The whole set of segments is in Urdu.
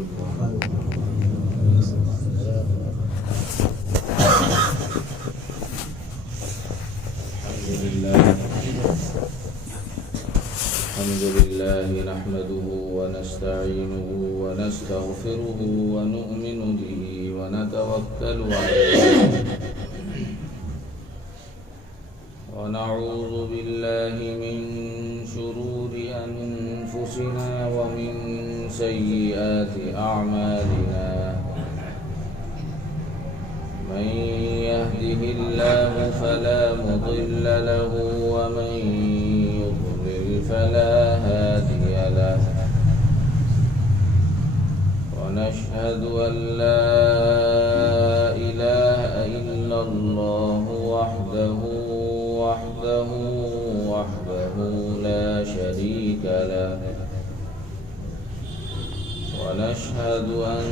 الحمد لله نحمده ونستعينه ونستغفره ونؤمن به ونتوكل عليه ونعوذ بالله من شرور أنفسنا ومن سيئات أعمالنا من يهده الله فلا مضل له ومن يضلل فلا هادي له ونشهد أن لا إله إلا الله وحده لا شريك له ونشهد أن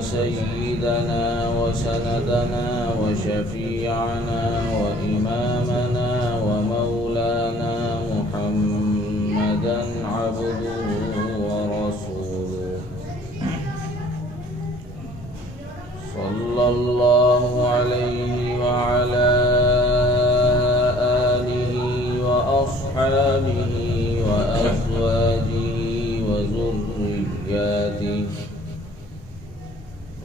سيدنا وسندنا وشفيعنا وإمامنا ومولانا محمدا عبده ورسوله صلى الله عليه وعلى آله وأصحابه وأزواجه وذرياته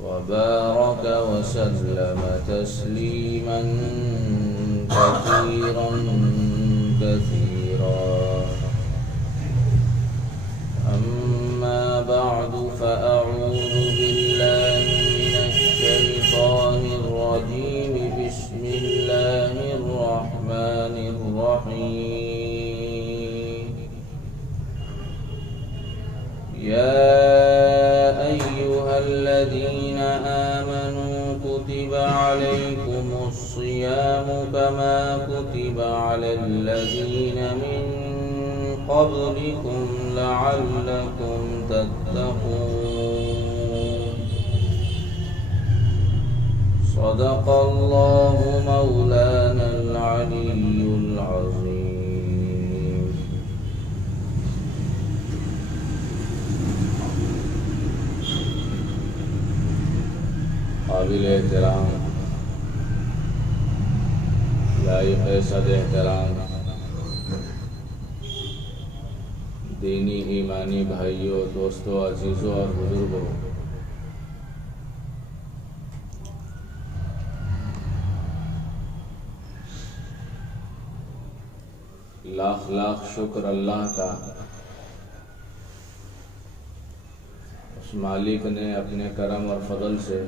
وبارك وسلم تسليما كثيرا أما بعد فأعوذ بالله من الشيطان الرجيم بسم الله الرحمن الرحيم يا أيها الذين آمنوا كتب عليكم الصيام كما كتب على الذين من قبلكم لعلكم تتقون صدق الله مولانا العلي العظيم. قابل احترام لائق صد احترام دینی ایمانی بھائیوں، دوستوں، عزیزوں اور بزرگوں، لاکھ لاکھ شکر اللہ کا، اس مالک نے اپنے کرم اور فضل سے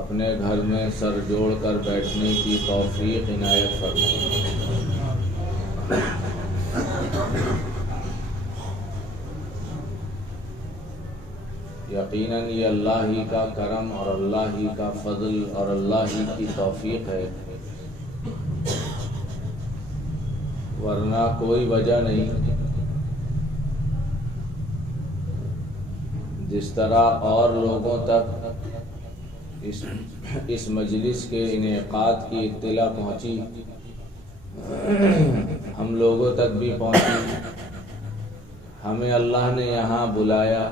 اپنے گھر میں سر جوڑ کر بیٹھنے کی توفیق عنایت فرمائی۔ یقیناً یہ اللہ ہی کا کرم اور اللہ ہی کا فضل اور اللہ ہی کی توفیق ہے، ورنہ کوئی وجہ نہیں۔ جس طرح اور لوگوں تک اس مجلس کے انعقاد کی اطلاع پہنچی، ہم لوگوں تک بھی پہنچی۔ ہمیں اللہ نے یہاں بلایا،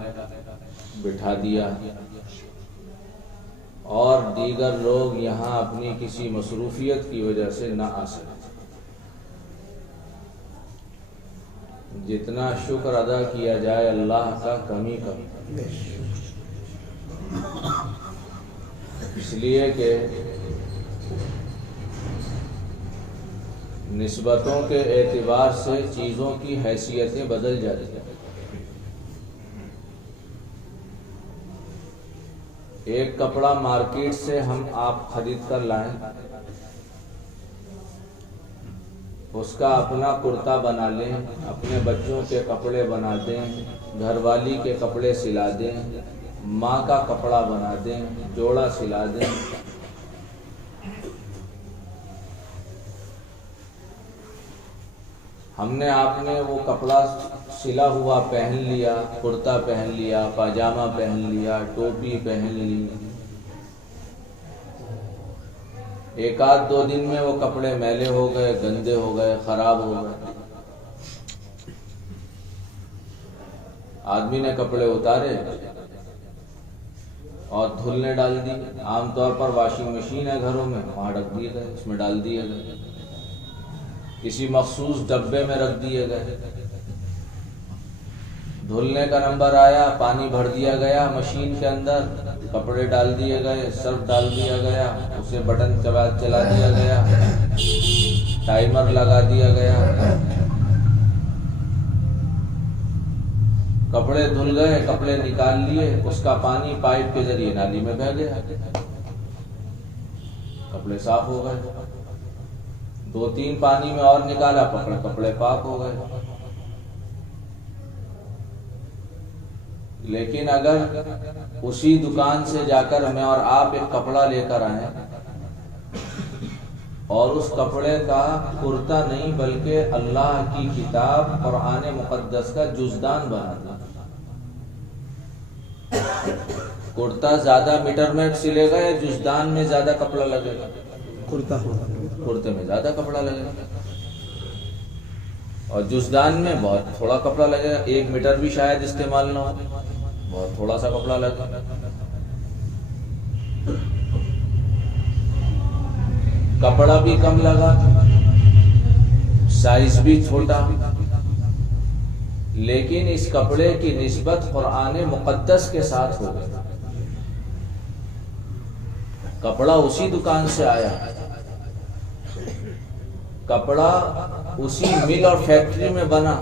بٹھا دیا، اور دیگر لوگ یہاں اپنی کسی مصروفیت کی وجہ سے نہ آ سکے۔ جتنا شکر ادا کیا جائے اللہ کا کمی کم، اس لیے کہ نسبتوں کے اعتبار سے چیزوں کی حیثیتیں بدل جاتی ہیں۔ ایک کپڑا مارکیٹ سے ہم آپ خرید کر لائیں، اس کا اپنا کرتا بنا لیں، اپنے بچوں کے کپڑے بنا دیں، گھر والی کے کپڑے سلا دیں، ماں کا کپڑا بنا دیں، جوڑا سلا دیں، ہم نے آپ نے وہ کپڑا سلا ہوا پہن لیا، کرتا پہن لیا، پاجامہ پہن لیا، ٹوپی پہن لی، ایک آدھ دو دن میں وہ کپڑے میلے ہو گئے، گندے ہو گئے، خراب ہو گئے۔ آدمی نے کپڑے اتارے اور دھلنے ڈال دی. عام طور پر واشنگ مشین ہے گھروں میں، وہاں رکھ دیے گئے، اس میں ڈال دیے گئے، کسی مخصوص ڈبے میں رکھ دیے گئے. دھلنے کا نمبر آیا، پانی بھر دیا گیا مشین کے اندر، کپڑے ڈال دیے گئے، سرف ڈال دیا گیا، اسے بٹن کے بعد چلا دیا گیا، ٹائمر لگا دیا گیا. کپڑے دھل گئے، کپڑے نکال لیے، اس کا پانی پائپ کے ذریعے نالی میں بہہ گیا، کپڑے صاف ہو گئے. 2-3 پانی میں اور نکالا، کپڑے پاک ہو گئے. لیکن اگر اسی دکان سے جا کر میں اور آپ ایک کپڑا لے کر آئیں اور اس کپڑے کا کرتا نہیں بلکہ اللہ کی کتاب قرآن مقدس کا جزدان بنا دیں. کرتا زیادہ میٹر میں سلے گا یا جزدان میں زیادہ کپڑا لگے گا؟ کرتے میں زیادہ کپڑا لگے گا اور جزدان میں بہت تھوڑا کپڑا لگے گا. 1 میٹر بھی شاید استعمال نہ ہو، بہت تھوڑا سا کپڑا لگے گا. کپڑا بھی کم لگا، سائز بھی چھوٹا، لیکن اس کپڑے کی نسبت قرآن مقدس کے ساتھ ہو گئی. کپڑا اسی دکان سے آیا، کپڑا اسی مل اور فیکٹری میں بنا،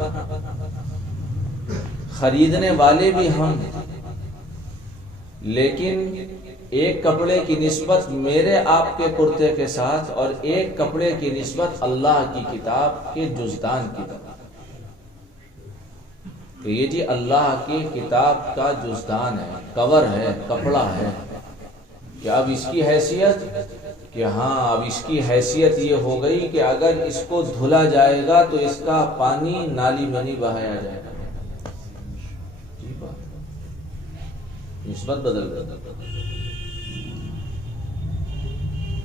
خریدنے والے بھی ہم، لیکن ایک کپڑے کی نسبت میرے آپ کے کرتے کے ساتھ اور ایک کپڑے کی نسبت اللہ کی کتاب کے جزدان کی طرف. کہ یہ جی اللہ کی کتاب کا جزدان ہے، کور ہے، کپڑا ہے. کہ اب اس کی حیثیت، کہ ہاں اب اس کی حیثیت یہ ہو گئی کہ اگر اس کو دھلا جائے گا تو اس کا پانی نالی میں نہیں بہایا جائے گا. نسبت بدل گئی.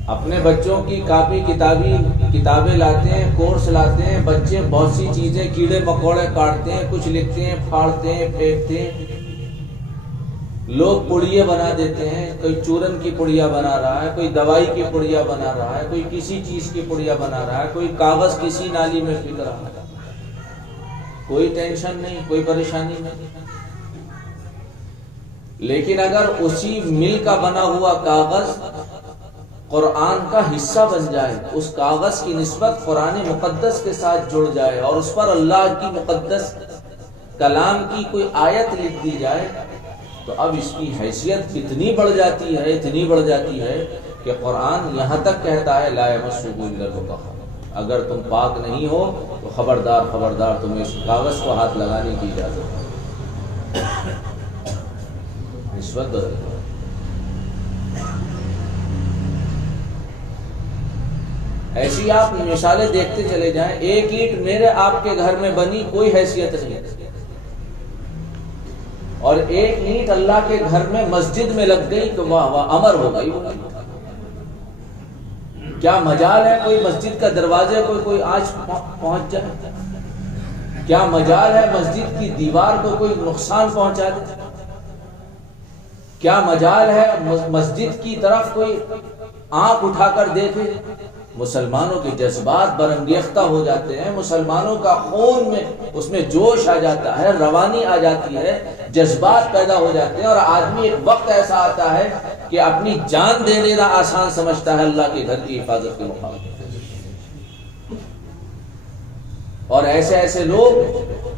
اپنے بچوں کی کاپی کتابیں لاتے ہیں، کورس لاتے ہیں، بچے بہت سی چیزیں کیڑے مکوڑے کاٹتے ہیں، کچھ لکھتے ہیں، پھاڑتے ہیں، پھینکتے ہیں. لوگ پڑیے بنا دیتے ہیں، کوئی چورن کی پڑیا بنا رہا ہے، کوئی دوائی کی پڑیا بنا رہا ہے، کوئی کسی چیز کی پڑیا بنا رہا ہے، کوئی کاغذ کسی نالی میں پھینک رہا ہے. کوئی ٹینشن نہیں، کوئی پریشانی نہیں. لیکن اگر اسی مل کا بنا ہوا کاغذ قرآن کا حصہ بن جائے، اس کاغذ کی نسبت قرآن مقدس کے ساتھ جڑ جائے اور اس پر اللہ کی مقدس کلام کی کوئی آیت لکھ دی جائے، تو اب اس کی حیثیت اتنی بڑھ جاتی ہے کہ قرآن یہاں تک کہتا ہے لا یمسہ الا المطہرون. اگر تم پاک نہیں ہو تو خبردار تمہیں اس کاغذ کو ہاتھ لگانے کی اجازت ہے. نسبت بدل. ایسی آپ مثالیں دیکھتے چلے جائیں. 1 اینٹ میرے آپ کے گھر میں بنی، کوئی حیثیت نہیں، اور 1 اینٹ اللہ کے گھر میں مسجد میں لگ گئی تو واہ واہ، امر ہو گئی. کیا مجال ہے کوئی مسجد کا دروازے کوئی آج پہنچ جائے؟ کیا مجال ہے مسجد کی دیوار کو کوئی نقصان پہنچا دے؟ کیا مجال ہے مسجد کی طرف کوئی آنکھ اٹھا کر دیکھے؟ مسلمانوں کے جذبات برانگیختہ ہو جاتے ہیں، مسلمانوں کا خون میں اس میں جوش آ جاتا ہے، روانی آ جاتی ہے، جذبات پیدا ہو جاتے ہیں، اور آدمی ایک وقت ایسا آتا ہے کہ اپنی جان دے دینا آسان سمجھتا ہے اللہ کے گھر کی حفاظت کے مقابلے. اور ایسے لوگ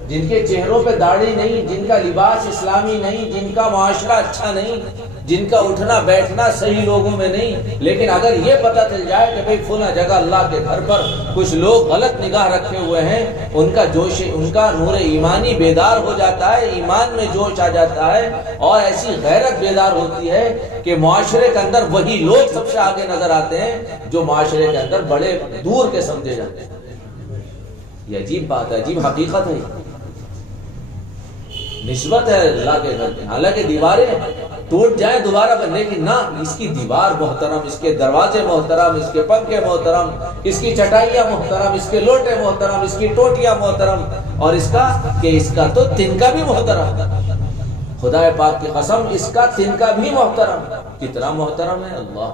جن کے چہروں پہ داڑھی نہیں، جن کا لباس اسلامی نہیں، جن کا معاشرہ اچھا نہیں، جن کا اٹھنا بیٹھنا صحیح لوگوں میں نہیں، لیکن اگر یہ پتہ چل جائے کہ بھئی فلاں جگہ اللہ کے گھر پر کچھ لوگ غلط نگاہ رکھے ہوئے ہیں، ان کا نور ایمانی بیدار ہو جاتا ہے، ایمان میں جوش آ جاتا ہے، اور ایسی غیرت بیدار ہوتی ہے کہ معاشرے کے اندر وہی لوگ سب سے آگے نظر آتے ہیں جو معاشرے کے اندر بڑے دور کے سمجھے جاتے ہیں. یہ عجیب بات ہے، عجیب حقیقت ہے. نسبت ہے اللہ کے گھر کی. حالانکہ دیواریں ٹوٹ جائیں دوبارہ بن، لیکن نہ، اس کی دیوار محترم، اس کے دروازے محترم، اس کے پنکھے محترم، اس کی چٹائیاں محترم، اس کے لوٹے محترم، اس کی ٹوٹیاں محترم، اور اس کا تو تنکا بھی محترم. خدا پاک کی قسم، اس کا تنکا بھی محترم. کتنا محترم ہے اللہ.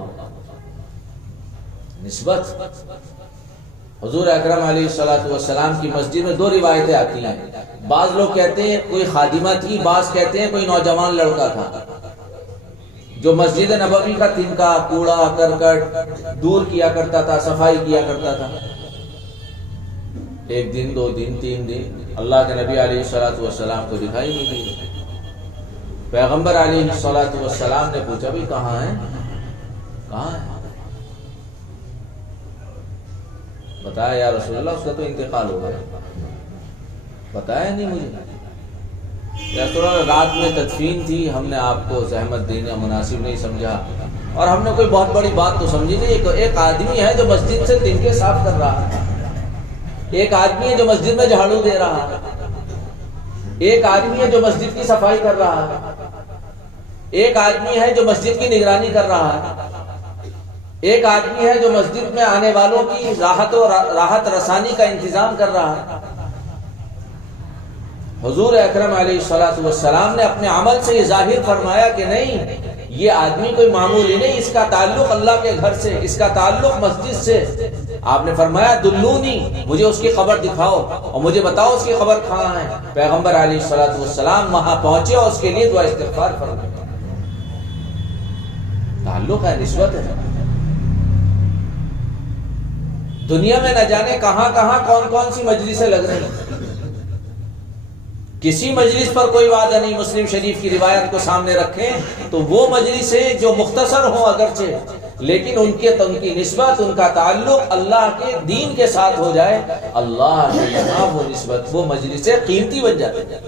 نسبت. حضور اکرم علیہ السلام کی مسجد میں 2 روایتیں آتی ہیں. بعض لوگ کہتے ہیں کوئی خادمہ تھی، بعض کہتے ہیں کوئی نوجوان لڑکا تھا جو مسجد نبوی کا تنکا، کوڑا کرکٹ دور کیا کرتا تھا، صفائی کیا کرتا تھا. 1 دن 2 دن 3 دن اللہ کے نبی علیہ السلام کو دکھائی نہیں دی. پیغمبر علیہ السلام نے پوچھا بھی کہاں ہے، کہاں ہے؟ بتایا یا رسول اللہ اس کا تو انتقال ہو گیا. بتایا نہیں مجھے. یا رسول اللہ رات میں تدفین تھی، ہم نے آپ کو زحمت دینا مناسب نہیں سمجھا، اور ہم نے کوئی بہت بڑی بات تو سمجھی نہیں. ایک آدمی ہے جو مسجد سے تنکے صاف کر رہا ہے، ایک آدمی ہے جو مسجد میں جھاڑو دے رہا ہے، ایک آدمی ہے جو مسجد کی صفائی کر رہا ہے، ایک آدمی ہے جو مسجد کی نگرانی کر رہا ہے، ایک آدمی ہے جو مسجد میں آنے والوں کی راحت رسانی کا انتظام کر رہا ہے. حضور اکرم علیہ السلام نے اپنے عمل سے یہ ظاہر فرمایا کہ نہیں، یہ آدمی کوئی معمولی نہیں، اس کا تعلق اللہ کے گھر سے، اس کا تعلق مسجد سے. آپ نے فرمایا دلونی، مجھے اس کی خبر دکھاؤ اور مجھے بتاؤ اس کی خبر کہاں ہے. پیغمبر علیہ السلام وہاں پہنچے اور اس کے لیے دعا استغفار فرمائے. تعلق ہے، نسبت ہے. دنیا میں نہ جانے کہاں کہاں کون کون سی مجلسیں لگ رہی ہیں. کسی مجلس پر کوئی وعدہ نہیں. مسلم شریف کی روایت کو سامنے رکھیں تو وہ مجلسیں جو مختصر ہوں اگرچہ، لیکن ان کی نسبت، ان کا تعلق اللہ کے دین کے ساتھ ہو جائے، اللہ کے یہاں وہ نسبت، وہ مجلسیں قیمتی بن جاتی ہیں.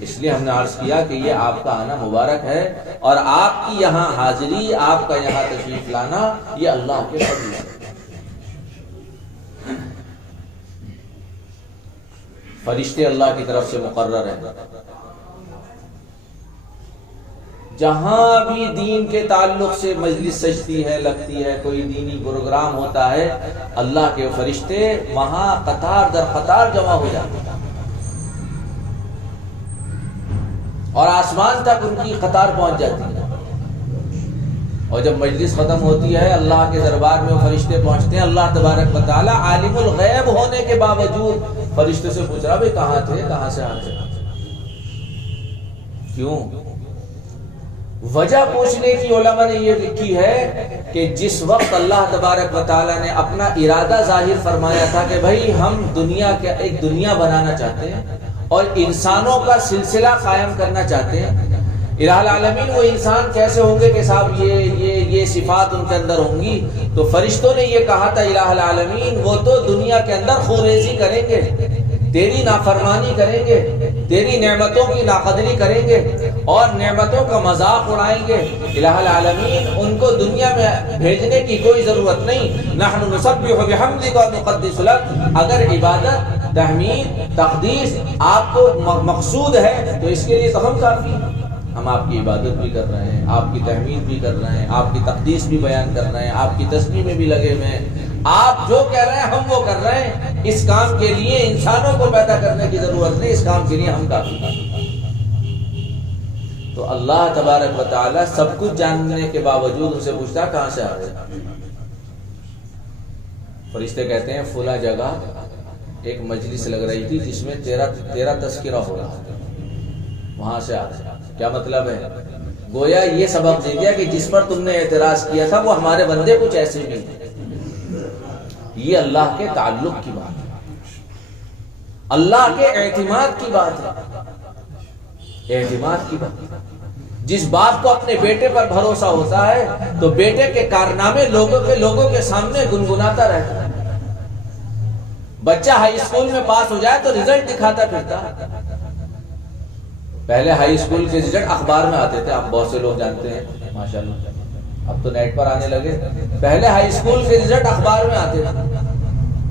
اس لیے ہم نے عرض کیا کہ یہ آپ کا آنا مبارک ہے، اور آپ کی یہاں حاضری، آپ کا یہاں تشریف لانا، یہ اللہ کے فضل ہے. فرشتے اللہ کی طرف سے مقرر ہیں. جہاں بھی دین کے تعلق سے مجلس سجتی ہے، لگتی ہے، کوئی دینی پروگرام ہوتا ہے، اللہ کے فرشتے وہاں قطار در قطار جمع ہو جاتے ہیں، اور آسمان تک ان کی قطار پہنچ جاتی ہے. اور جب مجلس ختم ہوتی ہے، اللہ کے دربار میں وہ فرشتے پہنچتے ہیں. اللہ تبارک و تعالی عالم الغیب ہونے کے باوجود فرشتے سے پوچھ رہا بھائی کہاں تھے، کہاں سے آتے؟ کیوں؟ وجہ پوچھنے کی علماء نے یہ لکھی ہے کہ جس وقت اللہ تبارک و تعالی نے اپنا ارادہ ظاہر فرمایا تھا کہ بھائی ہم ایک دنیا بنانا چاہتے ہیں اور انسانوں کا سلسلہ قائم کرنا چاہتے ہیں. الہ العالمین وہ انسان کیسے ہوں گے کہ صاحب یہ صفات ان کے اندر ہوں گی. تو فرشتوں نے یہ کہا تھا الہ العالمین وہ تو دنیا کے اندر خوریزی کریں گے، تیری نافرمانی کریں گے، تیری نعمتوں کی ناقدری کریں گے اور نعمتوں کا مذاق اڑائیں گے. الہ العالمین ان کو دنیا میں بھیجنے کی کوئی ضرورت نہیں. نحن نسبح بحمدک ونقدس لک. اگر عبادت، تحمید، تقدیس آپ کو مقصود ہے تو اس کے لیے تو ہم کافی ہیں. ہم آپ کی عبادت بھی کر رہے ہیں، آپ کی تحمید بھی کر رہے ہیں، آپ کی تقدیس بھی بیان کر رہے ہیں، آپ کی تسبیح میں بھی لگے ہوئے ہیں. آپ جو کہہ رہے ہیں ہم وہ کر رہے ہیں. اس کام کے لیے انسانوں کو پیدا کرنے کی ضرورت نہیں، اس کام کے لیے ہم کافی ہیں. تو اللہ تبارک و تعالی سب کچھ جاننے کے باوجود ان سے پوچھتا کہاں سے آ رہے؟ فرشتے کہتے ہیں فلاں جگہ ایک مجلس لگ رہی تھی جس میں تیرا تذکرہ ہو رہا تھا، وہاں سے آ رہے. کیا مطلب ہے؟ گویا یہ سبق دے دیا کہ جس پر تم نے اعتراض کیا تھا وہ ہمارے بندے کچھ ایسے بھی ہیں. یہ اللہ کے تعلق کی بات ہے، اللہ کے اعتماد کی بات ہے. اعتماد کی بات، جس باپ کو اپنے بیٹے پر بھروسہ ہوتا ہے تو بیٹے کے کارنامے لوگوں کے سامنے گنگناتا رہتا ہے. بچہ ہائی اسکول میں پاس ہو جائے تو رزلٹ دکھاتا پھرتا. پہلے ہائی اسکول کے رزلٹ اخبار میں آتے تھے، آپ بہت سے لوگ جانتے ہیں ماشاءاللہ، اب تو نیٹ پر آنے لگے. پہلے ہائی اسکول کے رزلٹ اخبار میں آتے تھے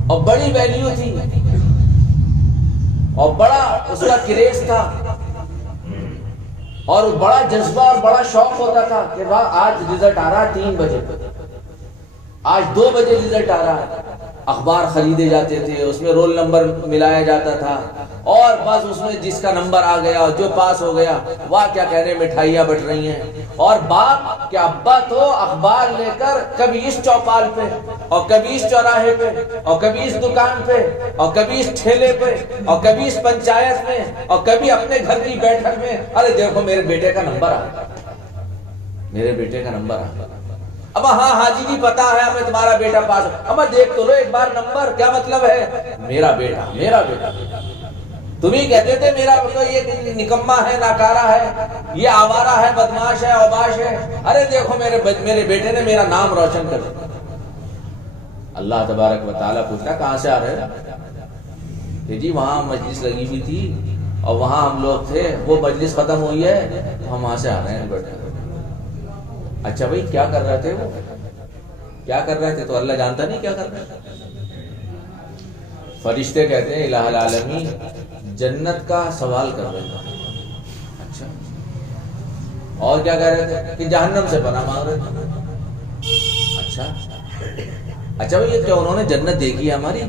اور بڑی ویلیو تھی اور بڑا اس کا کریز تھا. اور بڑا جذبہ اور بڑا شوق ہوتا تھا کہ واہ آج رزلٹ آ رہا ہے 3 بجے، آج 2 بجے رزلٹ آ رہا ہے۔ اخبار خریدے جاتے تھے، اس میں رول نمبر ملایا جاتا تھا، اور بس اس میں جس کا نمبر آ گیا جو پاس ہو گیا، واہ کیا کہنے، مٹھائیاں بٹ رہی ہیں۔ اور باپ کہ ابا تو اخبار لے کر کبھی اس چوپال پہ اور کبھی اس چوراہے پہ اور کبھی اس دکان پہ اور کبھی اس ٹھیلے پہ اور کبھی اس پنچایت میں اور کبھی اپنے گھر کی بیٹھک میں، ارے دیکھو میرے بیٹے کا نمبر آ گیا، میرے بیٹے کا نمبر آ گیا۔ اب ہاں حاجی جی پتا ہے ہمیں تمہارا بیٹا پاس، اب دیکھ تو لو ایک بار نمبر، کیا مطلب ہے؟ میرا بیٹا، میرا بیٹا۔ تم ہی کہتے تھے میرا تو یہ نکما ہے، ناکارہ ہے، یہ آوارہ ہے، بدماش ہے، اوباش ہے، ارے دیکھو میرے بیٹے نے میرا نام روشن کر دیا۔ اللہ تبارک و تعالیٰ پوچھتا کہاں سے آ رہے کہ جی وہاں مجلس لگی ہوئی تھی اور وہاں ہم لوگ تھے، وہ مجلس ختم ہوئی ہے تو ہم وہاں سے آ رہے ہیں بیٹھے۔ اچھا بھائی کیا کر رہے تھے، وہ کیا کر رہے تھے؟ تو اللہ جانتا نہیں کیا کر رہے تھے۔ فرشتے کہتے ہیں الہ العالمین جنت کا سوال کر رہے تھے۔ اچھا اور کیا کہہ رہے تھے؟ کہ جہنم سے پناہ مانگ رہے تھے۔ اچھا بھائی کیا انہوں نے جنت دیکھی ہے ہماری؟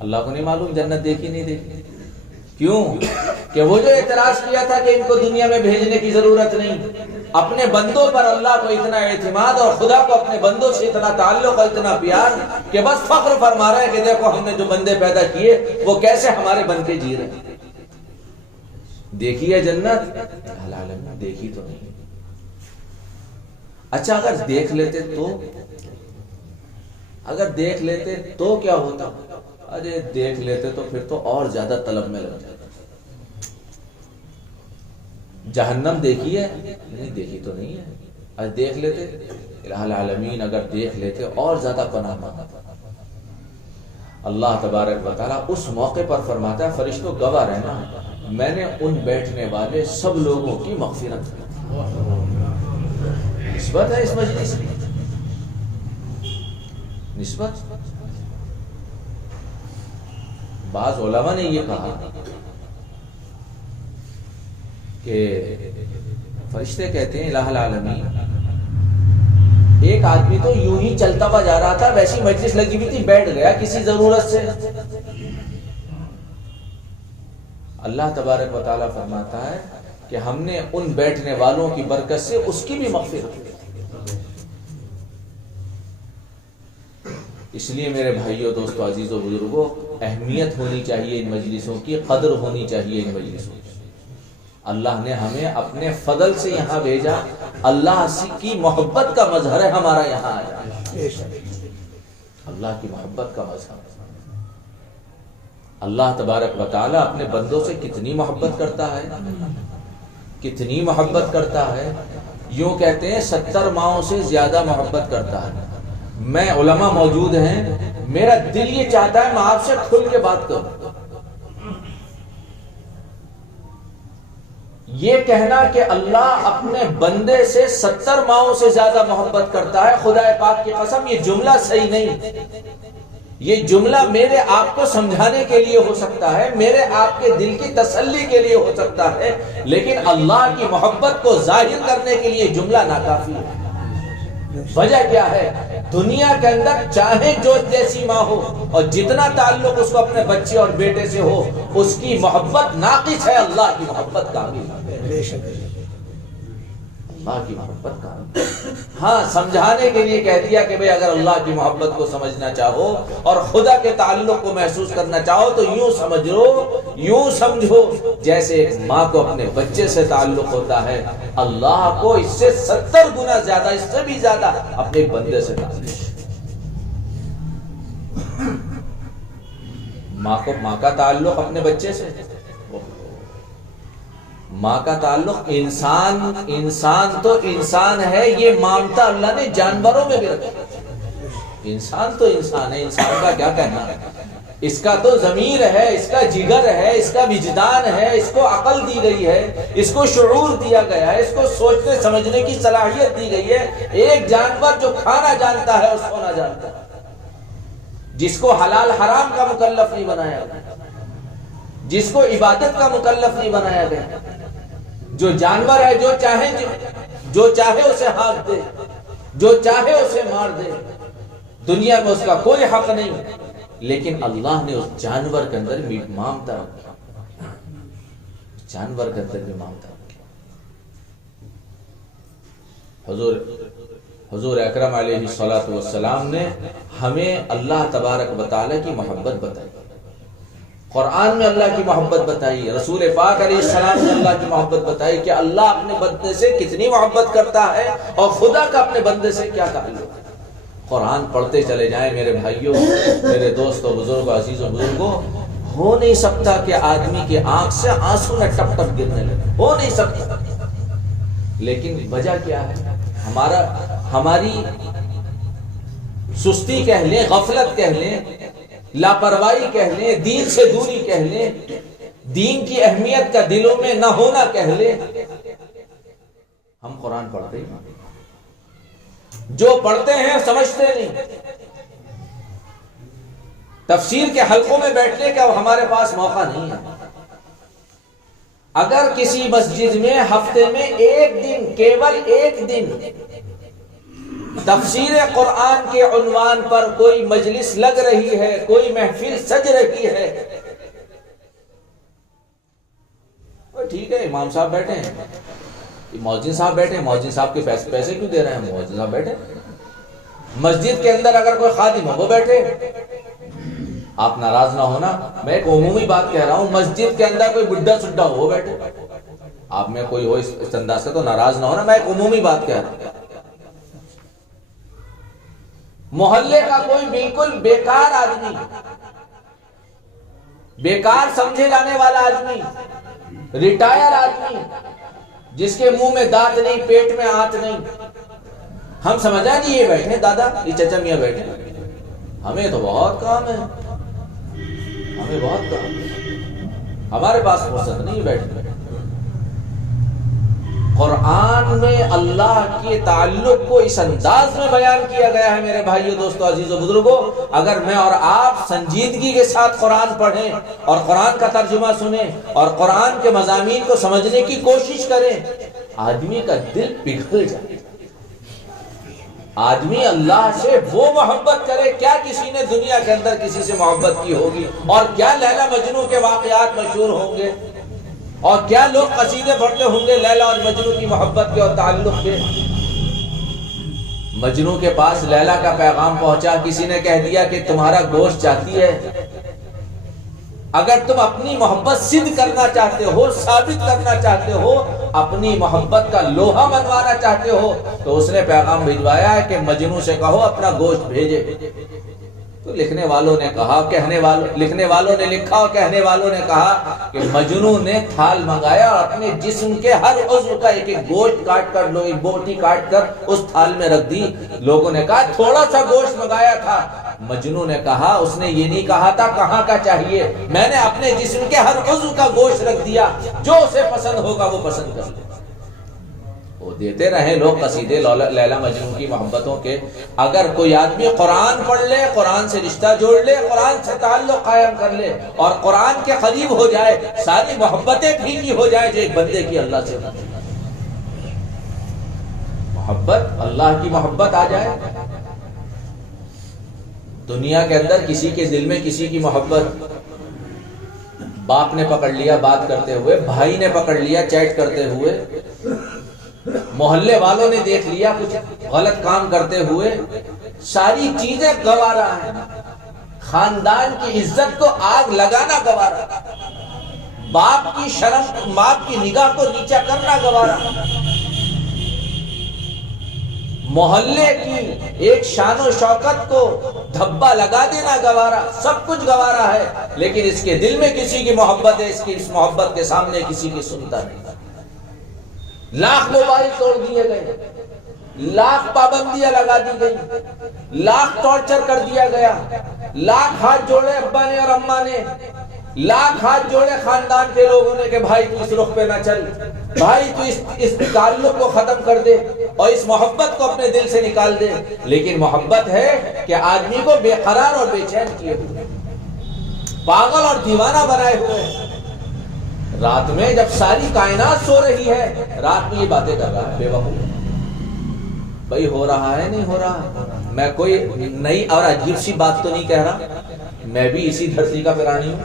اللہ کو نہیں معلوم جنت دیکھی نہیں دیکھی۔ کیوں کہ وہ جو اعتراض کیا تھا کہ ان کو دنیا میں بھیجنے کی ضرورت نہیں، اپنے بندوں پر اللہ کو اتنا اعتماد اور خدا کو اپنے بندوں سے اتنا تعلق اور اتنا پیار کہ بس فخر فرما رہے ہیں کہ دیکھو ہم نے جو بندے پیدا کیے وہ کیسے ہمارے بن کے جی رہے ہیں۔ دیکھی ہے جنت؟ العالمین دیکھی تو نہیں۔ اچھا اگر دیکھ لیتے تو، اگر دیکھ لیتے تو کیا ہوتا؟ ارے دیکھ لیتے تو پھر تو اور زیادہ طلب میں لگ جاتے۔ جہنم دیکھی ہے؟ نہیں دیکھی تو نہیں ہے، اگر دیکھ لیتے الہ العالمین اگر دیکھ لیتے اور زیادہ پناہ مانگتا۔ اللہ تبارک و تعالیٰ اس موقع پر فرماتا ہے فرشتوں گواہ رہنا میں نے ان بیٹھنے والے سب لوگوں کی مغفرت کی۔ نسبت ہے اس مجلس کی، نسبت۔ بعض علماء نے یہ کہا کہ فرشتے کہتے ہیں الہ العالمین ایک آدمی تو یوں ہی چلتا ہوا جا رہا تھا، ویسی مجلس لگی ہوئی تھی، بیٹھ گیا کسی ضرورت سے۔ اللہ تبارک و تعالیٰ فرماتا ہے کہ ہم نے ان بیٹھنے والوں کی برکت سے اس کی بھی مغفرت کی۔ اس لیے میرے بھائیوں دوستو عزیزو بزرگوں اہمیت ہونی چاہیے ان مجلسوں کی، قدر ہونی چاہیے ان مجلسوں کی۔ اللہ نے ہمیں اپنے فضل سے یہاں بھیجا، اللہ کی محبت کا مظہر ہے ہمارا یہاں آیا، اللہ کی محبت کا مظہر۔ اللہ تبارک و تعالیٰ اپنے بندوں سے کتنی محبت کرتا ہے، کتنی محبت کرتا ہے، یوں کہتے ہیں 70 ماؤں سے زیادہ محبت کرتا ہے۔ میں علماء موجود ہیں، میرا دل یہ چاہتا ہے میں آپ سے کھل کے بات کروں۔ یہ کہنا کہ اللہ اپنے بندے سے 70 ماؤں سے زیادہ محبت کرتا ہے، خدا پاک کی قسم یہ جملہ صحیح نہیں۔ یہ جملہ میرے آپ کو سمجھانے کے لیے ہو سکتا ہے، میرے آپ کے دل کی تسلی کے لیے ہو سکتا ہے، لیکن اللہ کی محبت کو ظاہر کرنے کے لیے جملہ ناکافی ہے۔ وجہ کیا ہے؟ دنیا کے اندر چاہے جو جیسی ماں ہو اور جتنا تعلق اس کو اپنے بچے اور بیٹے سے ہو، اس کی محبت ناقص ہے، اللہ کی محبت کامل ہے، اللہ کی محبت کامل۔ ہاں جھانے کے لیے کہہ دیا کہ بھئی اگر اللہ کی محبت کو سمجھنا چاہو اور خدا کے تعلق کو محسوس کرنا چاہو تو یوں سمجھ لو، یوں سمجھو جیسے ایک ماں کو اپنے بچے سے تعلق ہوتا ہے، اللہ کو اس سے 70 گنا زیادہ، اس سے بھی زیادہ اپنے بندے سے تعلق۔ ماں کا تعلق اپنے بچے سے، ماں کا تعلق انسان تو انسان ہے، یہ مامتا اللہ نے جانوروں میں بھی رکھا۔ انسان تو انسان ہے، انسان کا کیا کہنا ہے، اس کا تو ضمیر ہے، اس کا جگر ہے، اس کا وجدان ہے، اس کو عقل دی گئی ہے، اس کو شعور دیا گیا ہے، اس کو سوچنے سمجھنے کی صلاحیت دی گئی ہے۔ ایک جانور جو کھانا جانتا ہے اس کو نہ جانتا ہے، جس کو حلال حرام کا مکلف نہیں بنایا گیا، جس کو عبادت کا مکلف نہیں بنایا گیا، جو جانور ہے جو چاہے اسے ہانک دے، جو چاہے اسے مار دے، دنیا میں اس کا کوئی حق نہیں، لیکن اللہ نے اس جانور کے اندر بھی ممتا رکھی، جانور کے اندر بھی ممتا رکھی۔ حضور اکرم علیہ الصلوۃ والسلام نے ہمیں اللہ تبارک و تعالیٰ کی محبت بتائی، قرآن میں اللہ کی محبت بتائی، رسول پاک علیہ السلام نے اللہ کی محبت بتائی کہ اللہ اپنے بندے سے کتنی محبت کرتا ہے اور خدا کا اپنے بندے سے کیا تعلق ہے۔ قرآن پڑھتے چلے جائیں میرے بھائیوں، میرے دوستوں، بزرگوں، عزیزوں، بزرگوں، ہو نہیں سکتا کہ آدمی کی آنکھ سے آنسو نہ ٹپ ٹپ گرنے لگے، ہو نہیں سکتا، لیکن وجہ کیا ہے؟ ہماری سستی کہہ لیں، غفلت کہہ لیں، لاپرواہی کہہ لیں، دین سے دوری کہہ لیں، دین کی اہمیت کا دلوں میں نہ ہونا کہہ لیں۔ ہم قرآن پڑھتے ہی جو پڑھتے ہیں سمجھتے نہیں، تفسیر کے حلقوں میں بیٹھنے کا ہمارے پاس موقع نہیں ہے۔ اگر کسی مسجد میں ہفتے میں ایک دن، کیول ایک دن تفسیر قرآن کے عنوان پر کوئی مجلس لگ رہی ہے، کوئی محفل سج رہی ہے، ٹھیک ہے، امام صاحب بیٹھے ہیں، مؤذن صاحب بیٹھے ہیں، مؤذن صاحب کے پیسے کیوں دے رہے ہیں؟ مؤذن صاحب بیٹھے۔ مسجد کے اندر اگر کوئی خادم ہو وہ بیٹھے، آپ ناراض نہ ہونا، میں ایک عمومی بات کہہ رہا ہوں، مسجد کے اندر کوئی بڈھا سڈھا ہو وہ بیٹھے، آپ میں کوئی ہو اس انداز سے تو ناراض نہ ہونا، میں ایک عمومی بات کہہ رہا ہوں۔ محلے کا کوئی بالکل بیکار آدمی، بیکار سمجھے جانے والا آدمی، ریٹائر آدمی، جس کے منہ میں دانت نہیں، پیٹ میں آنت نہیں، ہم سمجھا نہیں یہ بیٹھے دادا، یہ چچا میاں بیٹھے، ہمیں تو بہت کام ہے، ہمیں بہت کام ہے، ہمارے پاس فرصت نہیں بیٹھنے۔ قرآن میں اللہ کے تعلق کو اس انداز میں بیان کیا گیا ہے میرے بھائیو، دوستو، عزیزو، بزرگوں، اگر میں اور آپ سنجیدگی کے ساتھ قرآن پڑھیں اور قرآن کا ترجمہ سنیں اور قرآن کے مضامین کو سمجھنے کی کوشش کریں، آدمی کا دل پگھل جائے، آدمی اللہ سے وہ محبت کرے، کیا کسی نے دنیا کے اندر کسی سے محبت کی ہوگی، اور کیا لیلا مجنو کے واقعات مشہور ہوں گے، اور کیا لوگ قصیدے پڑھتے ہوں گے لیلا اور مجنو کی محبت کے اور تعلق کے۔ مجنو کے پاس لیلا کا پیغام پہنچا، کسی نے کہہ دیا کہ تمہارا گوشت چاہتی ہے، اگر تم اپنی محبت سدھ کرنا چاہتے ہو، ثابت کرنا چاہتے ہو، اپنی محبت کا لوہا منوانا چاہتے ہو، تو اس نے پیغام بھجوایا ہے کہ مجنو سے کہو اپنا گوشت بھیجے۔ تو لکھنے والوں نے کہا، لکھنے والوں نے لکھا اور کہنے والوں نے کہا کہ مجنو نے تھال منگایا اور اپنے جسم کے ہر عضو کا ایک ایک گوشت کاٹ کر، ایک بوٹی کاٹ کر اس تھال میں رکھ دی۔ لوگوں نے کہا تھوڑا سا گوشت منگایا تھا۔ مجنو نے کہا اس نے یہ نہیں کہا تھا کہاں کا چاہیے، میں نے اپنے جسم کے ہر عضو کا گوشت رکھ دیا، جو اسے پسند ہوگا وہ پسند کر لے۔ وہ دیتے رہے لوگ قصیدے لیلا مجنون کی محبتوں کے۔ اگر کوئی آدمی قرآن پڑھ لے، قرآن سے رشتہ جوڑ لے، قرآن سے تعلق قائم کر لے اور قرآن کے قریب ہو جائے، ساری محبتیں پھیکی ہو جائیں جو ایک بندے کی اللہ سے محبت، اللہ کی محبت آ جائے۔ دنیا کے اندر کسی کے دل میں کسی کی محبت، باپ نے پکڑ لیا بات کرتے ہوئے، بھائی نے پکڑ لیا چیٹ کرتے ہوئے، محلے والوں نے دیکھ لیا کچھ غلط کام کرتے ہوئے، ساری چیزیں گوارا ہیں، خاندان کی عزت کو آگ لگانا گوارا، باپ کی شرم، باپ کی نگاہ کو نیچا کرنا گوارا، محلے کی ایک شان و شوکت کو دھبا لگا دینا گوارا، سب کچھ گوارا ہے، لیکن اس کے دل میں کسی کی محبت ہے، اس محبت کے سامنے کسی کی سنتا نہیں۔ لاکھ موبائل توڑ دیے گئے، لاکھ پابندیاں لگا دی گئی، لاکھ ٹارچر کر دیا گیا، لاکھ ہاتھ جوڑے ابا نے اور اماں نے، لاکھ ہاتھ جوڑے خاندان کے لوگوں نے کہ بھائی تو اس رخ پہ نہ چل، بھائی تو اس تعلق کو ختم کر دے اور اس محبت کو اپنے دل سے نکال دے، لیکن محبت ہے کہ آدمی کو بے قرار اور بے چین کیے ہوئے، پاگل اور دیوانہ بنائے ہوئے۔ رات میں جب ساری کائنات سو رہی ہے، رات میں یہ باتیں کر رہا ہے بے وقوف۔ بھائی ہو رہا ہے نہیں ہو رہا؟ میں کوئی نئی اور عجیب سی بات تو نہیں کہہ رہا، میں بھی اسی دھرتی کا پرانی ہوں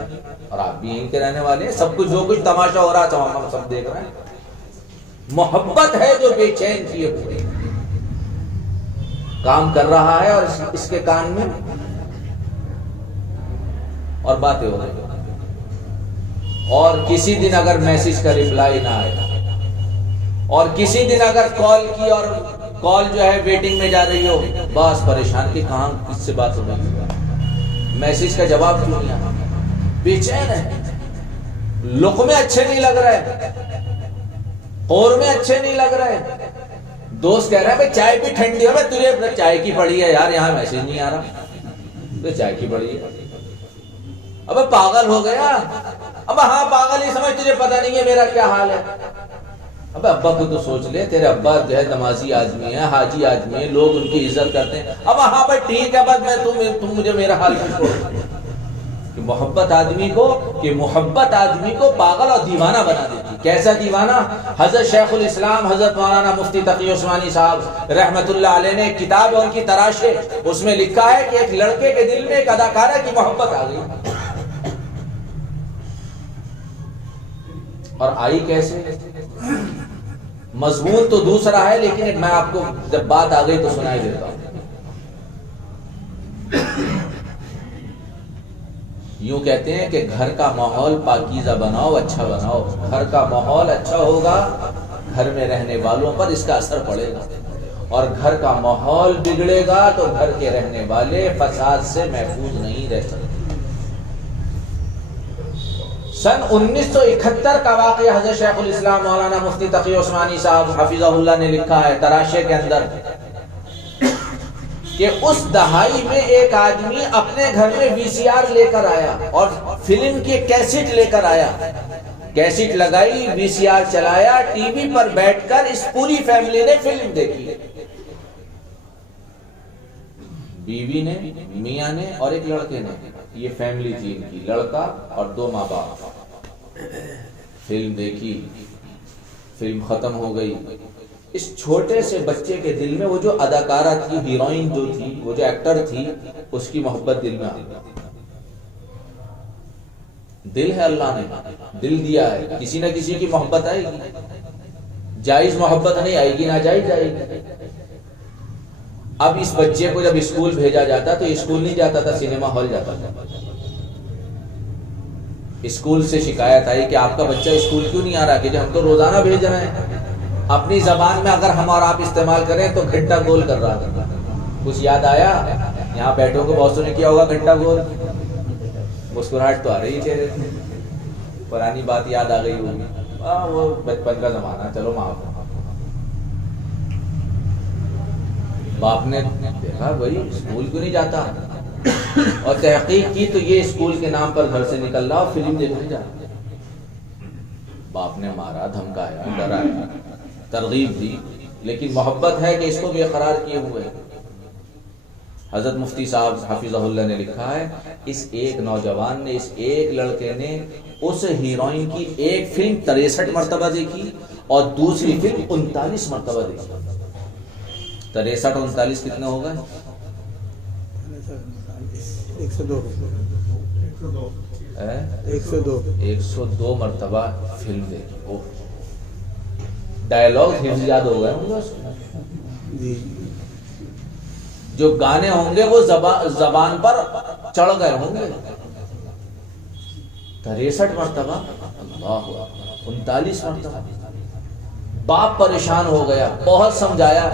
اور آپ بھی یہیں کے رہنے والے ہیں۔ سب کچھ جو کچھ تماشا ہو رہا ہے ہم سب دیکھ رہے ہیں۔ محبت ہے جو بے چین کیے ہوئے کام کر رہا ہے، اور اس کے کان میں اور باتیں ہو رہی ہیں۔ اور کسی دن اگر میسج کا ریپلائی نہ آئے، اور کسی دن اگر کال کی اور کال جو ہے ویٹنگ میں جا رہی ہو، بس پریشان کہ کہاں کس سے بات ہو رہی، میسج کا جواب کیوں نہیں آیا، بے چین ہے، لقمے اچھے نہیں لگ رہے، قورمے اچھے نہیں لگ رہے۔ دوست کہہ رہا ہے بھائی چائے بھی ٹھنڈی ہو، میں تجھے چائے کی پڑی ہے یار، یہاں میسج نہیں آ رہا، تو چائے کی پڑی ہے۔ ابے پاگل ہو گیا، اب ہاں پاگل ہی سمجھ، تجھے پتہ نہیں ہے میرا کیا حال ہے۔ اب ابا کو تو سوچ لے، تیرے ابا جو ہے نمازی آدمی ہے، حاجی آدمی ہے، لوگ ان کی عزت کرتے ہیں۔ اب ہاں بھائی ٹھیک ہے، بس تم مجھے میرا حال پوچھو۔ کہ محبت آدمی کو پاگل اور دیوانہ بنا دیتی۔ کیسا دیوانہ؟ حضرت شیخ الاسلام حضرت مولانا مفتی تقی عثمانی صاحب رحمت اللہ علیہ نے ایک کتاب ہے ان کی تراشے، اس میں لکھا ہے کہ ایک لڑکے کے دل میں ایک اداکارہ کی محبت آ گئی، اور آئی کیسے؟ مضمون تو دوسرا ہے، لیکن میں آپ کو جب بات آ گئی تو سنائی دیتا ہوں۔ یوں کہتے ہیں کہ گھر کا ماحول پاکیزہ بناؤ، اچھا بناؤ، گھر کا ماحول اچھا ہوگا، گھر میں رہنے والوں پر اس کا اثر پڑے گا، اور گھر کا ماحول بگڑے گا تو گھر کے رہنے والے فساد سے محفوظ نہیں رہ سکتے۔ سن 1971 کا واقعہ حضرت شیخ الاسلام مولانا مفتی تقی عثمانی صاحب حفظہ اللہ نے لکھا ہے تراشے کے اندر کہ اس دہائی میں ایک آدمی اپنے گھر میں وی سی آر لے کر آیا اور فلم کی کیسٹ لے کر آیا، کیسٹ لگائی، وی سی آر چلایا، ٹی وی پر بیٹھ کر اس پوری فیملی نے فلم دیکھی، بیوی نے، میاں نے اور ایک لڑکے نے، یہ فیملی تھی ان کی، لڑکا اور 2 ماں باپ۔ فلم دیکھی، فلم ختم ہو گئی، اس چھوٹے سے بچے کے دل میں وہ جو اداکارہ تھی، ہیروئن جو تھی، وہ جو ایکٹر تھی، اس کی محبت دل میں آ گئی۔ دل ہے، اللہ نے دل دیا ہے، کسی نہ کسی کی محبت آئے گی، جائز محبت نہیں آئے گی، ناجائز آئے گی۔ اب اس بچے کو جب اسکول بھیجا جاتا تو اسکول نہیں جاتا تھا، سینما ہال جاتا تھا۔ اسکول سے شکایت آئی کہ آپ کا بچہ اسکول کیوں نہیں آ رہا، کہ ہم تو روزانہ بھیج رہے ہیں۔ اپنی زبان میں اگر ہم اور آپ استعمال کریں تو گھنٹہ گول کر رہا تھا۔ کچھ یاد آیا؟ یہاں بیٹھوں کو بہت نے کیا ہوگا گھنٹہ گول، مسکراہٹ تو آ رہی چہرے سے، پرانی بات یاد آ گئی ہوگی، وہ بچپن کا زمانہ، چلو معاف۔ باپ نے دیکھا بھائی اسکول کیوں نہیں جاتا، اور تحقیق کی تو یہ اسکول کے نام پر گھر سے نکل رہا اور فلم دیکھنے جا رہا۔ باپ نے مارا، دھمکایا، ڈرایا، ترغیب دی، لیکن محبت ہے کہ اس کو بے قرار کیے ہوئے۔ حضرت مفتی صاحب حفظہ اللہ نے لکھا ہے اس ایک نوجوان نے، اس ایک لڑکے نے اس ہیروئن کی ایک فلم 63 مرتبہ دیکھی اور دوسری فلم 39 مرتبہ دیکھی۔ 63 اور 39 کتنے ہو گئے؟ 102 مرتبہ فلم دیکھی۔ ڈائلاگ حفظ یاد ہو گئے ہوں گے، جو گانے ہوں گے وہ زبان پر چڑھ گئے ہوں گے۔ 63 مرتبہ، اللہ، 39 مرتبہ۔ باپ پریشان ہو گیا، بہت سمجھایا،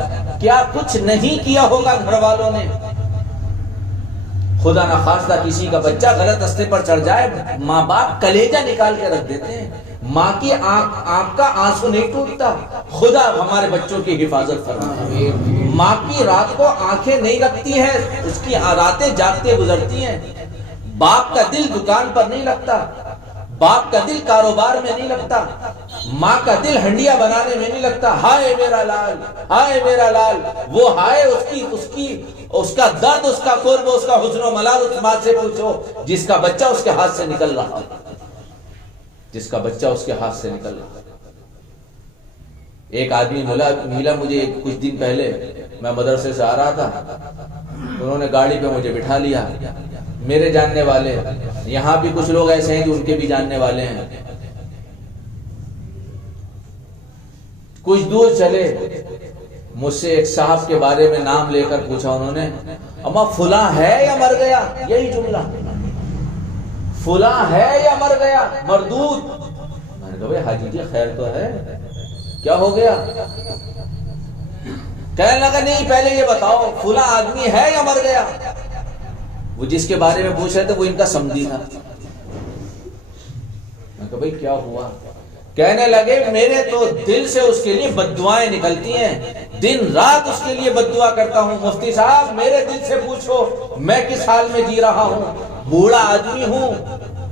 کیا کچھ نہیں کیا ہوگا گھر والوں نے؟ خدا نخواستہ کسی کا بچہ غلط راستے پر چڑھ جائے، ماں باپ کلیجہ نکال کے رکھ دیتے ہیں، ماں کی آنکھ کا آنسو نہیں ٹوٹتا۔ خدا ہمارے بچوں کی حفاظت فرمائے۔ ماں کی رات کو آنکھیں نہیں رکھتی ہیں، اس کی راتیں جاگتے گزرتی ہیں۔ باپ کا دل دکان پر نہیں لگتا، باپ کا دل کاروبار میں نہیں لگتا، ماں کا دل ہنڈیا بنانے میں نہیں لگتا۔ ہائے میرا لال، ہائے میرا لال، وہ ہائے اس کا درد، اس کا قرب، اس کا حزن و ملال اس ماں سے پوچھو جس کا بچہ اس کے ہاتھ سے نکل رہا۔ جس کا بچہ اس کے ہاتھ سے نکل رہا. ایک آدمی ملا مجھے کچھ دن پہلے، میں مدرسے سے آ رہا تھا، انہوں نے گاڑی پہ مجھے بٹھا لیا. میرے جاننے والے، یہاں بھی کچھ لوگ ایسے ہیں جو ان کے بھی جاننے والے ہیں. کچھ دور چلے، مجھ سے ایک صاحب کے بارے میں نام لے کر پوچھا انہوں نے، اما فلاں ہے یا مر گیا؟ یہی جملہ، فلاں ہے یا مر گیا؟ مردود. میں نے کہا بھائی حاجی جی خیر تو ہے، کیا ہو گیا؟ کہنے لگا نہیں پہلے یہ بتاؤ فلاں آدمی ہے یا مر گیا؟ وہ جس کے بارے میں پوچھ رہے تھے وہ ان کا سمدھی تھا. میں کہا بھائی کیا ہوا؟ کہنے لگے میرے تو دل سے اس کے لیے بد دعائیں نکلتی ہیں، دن رات اس کے لیے بد دعا کرتا ہوں. مفتی صاحب میرے دل سے پوچھو میں کس حال میں جی رہا ہوں. بوڑھا آدمی ہوں،